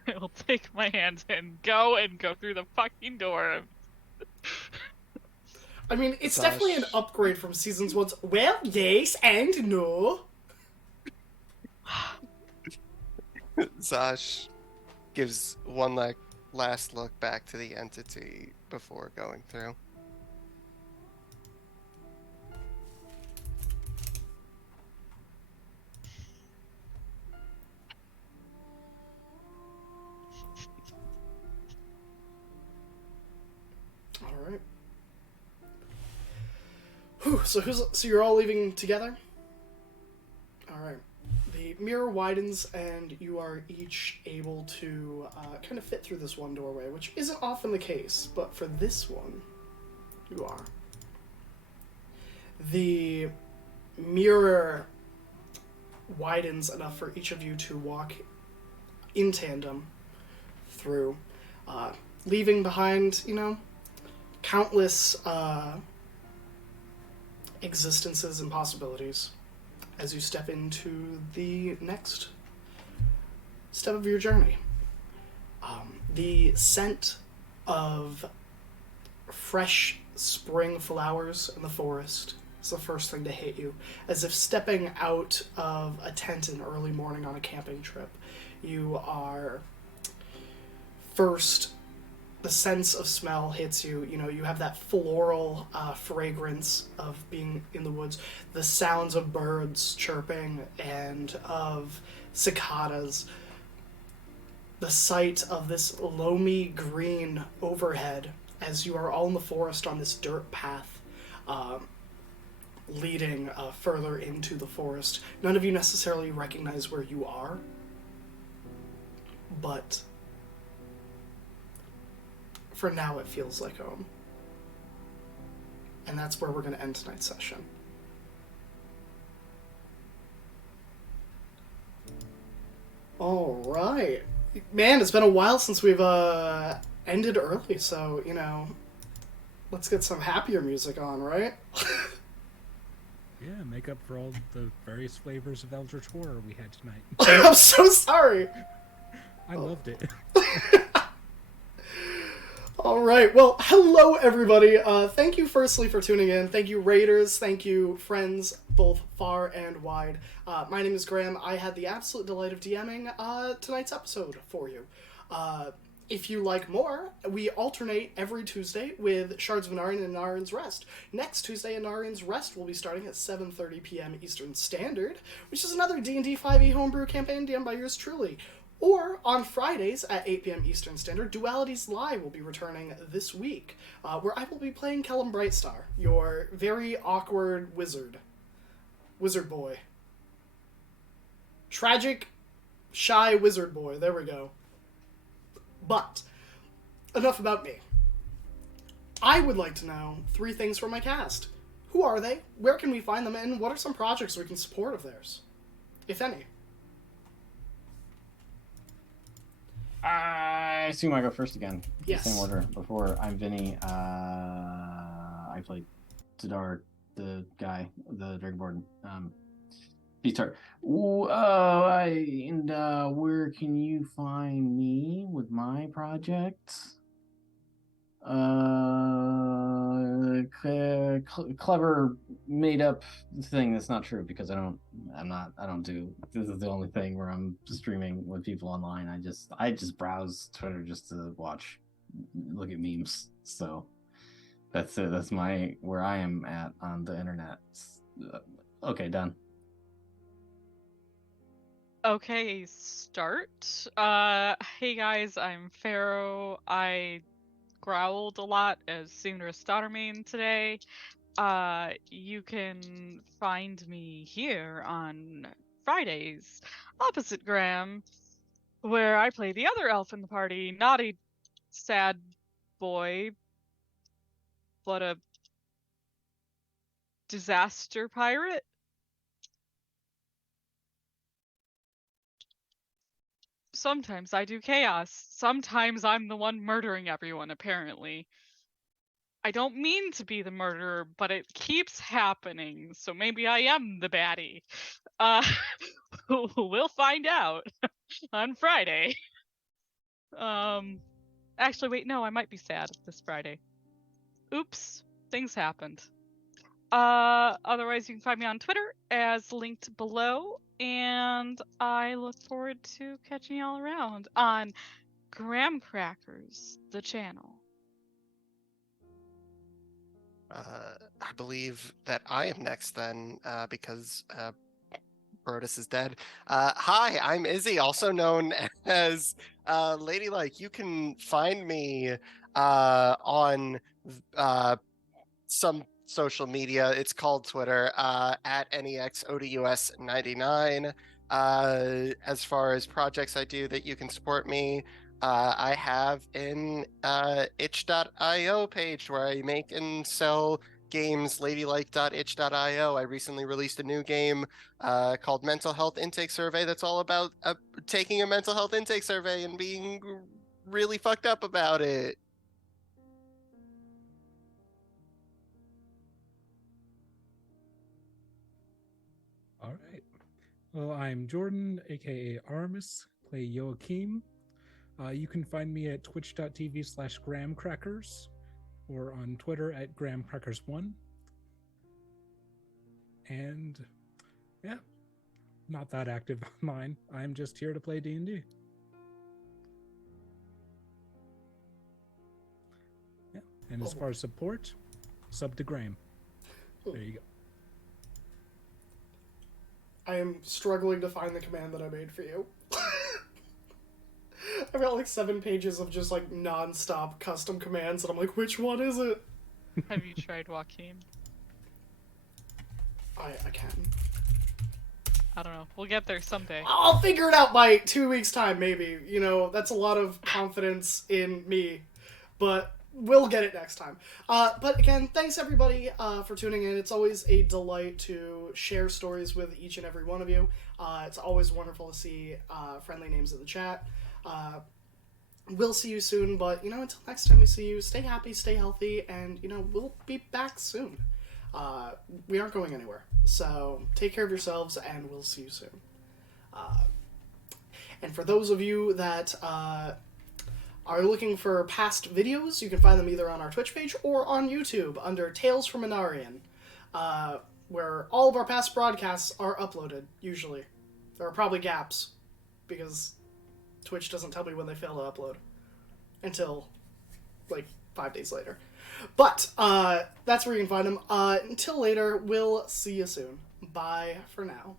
I'll take my hand and go through the fucking door. I mean, it's Gosh. definitely an upgrade from seasons one's. Well, yes and no. Zash gives one last look back to the entity before going through. All right. Whew, so you're all leaving together? All right. The mirror widens, and you are each able to kind of fit through this one doorway, which isn't often the case, but for this one, you are. The mirror widens enough for each of you to walk in tandem through, leaving behind, countless existences and possibilities as you step into the next step of your journey. The scent of fresh spring flowers in the forest is the first thing to hit you, as if stepping out of a tent in early morning on a camping trip. You are first, the sense of smell hits you. You have that floral fragrance of being in the woods, the sounds of birds chirping and of cicadas, the sight of this loamy green overhead as you are all in the forest on this dirt path leading further into the forest. None of you necessarily recognize where you are, but for now, it feels like home. And that's where we're going to end tonight's session. All right. Man, it's been a while since we've ended early, so, let's get some happier music on, right? Yeah, make up for all the various flavors of Eldritch Horror we had tonight. I'm so sorry. I loved it. All right. Well, hello, everybody. Thank you, firstly, for tuning in. Thank you, Raiders. Thank you, friends, both far and wide. My name is Graham. I had the absolute delight of DMing tonight's episode for you. If you like more, we alternate every Tuesday with Shards of Anarion and Anarion's Rest. Next Tuesday, Anarion's Rest will be starting at 7:30 p.m. Eastern Standard, which is another D&D 5e homebrew campaign DM'd by yours truly. Or on Fridays at 8 p.m. Eastern Standard, Duality's Lie will be returning this week, where I will be playing Kellum Brightstar, your very awkward wizard boy. Tragic, shy wizard boy. There we go. But enough about me. I would like to know 3 things from my cast. Who are they? Where can we find them? And what are some projects we can support of theirs, if any? I assume I go first again. Yes. Same order. Before, I'm Vinny. I played Zadar, the guy, the Dragonborn. Beastart. Where can you find me with my projects? Clever made up thing that's not true because I don't do. This is the only thing where I'm streaming with people online. I just browse Twitter just to look at memes. So that's it. That's where I am at on the internet. Okay, done. Okay, start. Hey guys, I'm Pharaoh. I growled a lot as Soonrus Daughtermain today. You can find me here on Fridays, opposite Graham, where I play the other elf in the party, not a sad boy, but a disaster pirate. Sometimes I do chaos. Sometimes I'm the one murdering everyone, apparently. I don't mean to be the murderer, but it keeps happening, so maybe I am the baddie. We'll find out on Friday. Actually, wait, no, I might be sad this Friday. Oops, things happened. Otherwise, you can find me on Twitter as linked below, and I look forward to catching y'all around on Graham Crackers, the channel. I believe that I am next then, because Brodus is dead. Hi, I'm Izzy, also known as Ladylike. You can find me on some social media. It's called Twitter, at NEXODUS99. As far as projects I do that you can support me, I have an itch.io page where I make and sell games, ladylike.itch.io. I recently released a new game called Mental Health Intake Survey that's all about taking a mental health intake survey and being really fucked up about it. All right. Well, I'm Jordan, aka Aramis, play Joachim. You can find me at twitch.tv/gramcrackers or on Twitter at gramcrackers1. And yeah, not that active online. I'm just here to play D&D. Yeah, and as far as support, sub to Graham. There you go. I am struggling to find the command that I made for you. I've got like 7 pages of just like non-stop custom commands, and I'm like, which one is it? Have you tried Joaquin? I can. I don't know. We'll get there someday. I'll figure it out by 2 weeks' time, maybe. You know, that's a lot of confidence in me. But we'll get it next time. But again, thanks everybody for tuning in. It's always a delight to share stories with each and every one of you. It's always wonderful to see friendly names in the chat. We'll see you soon, but, you know, until next time we see you, stay happy, stay healthy, and, you know, we'll be back soon. We aren't going anywhere. So take care of yourselves, and we'll see you soon. And for those of you that are looking for past videos, you can find them either on our Twitch page or on YouTube under Tales from Anarion, where all of our past broadcasts are uploaded, usually. There are probably gaps, because Twitch doesn't tell me when they fail to upload until, like, 5 days later. But, that's where you can find them. Until later, we'll see you soon. Bye for now.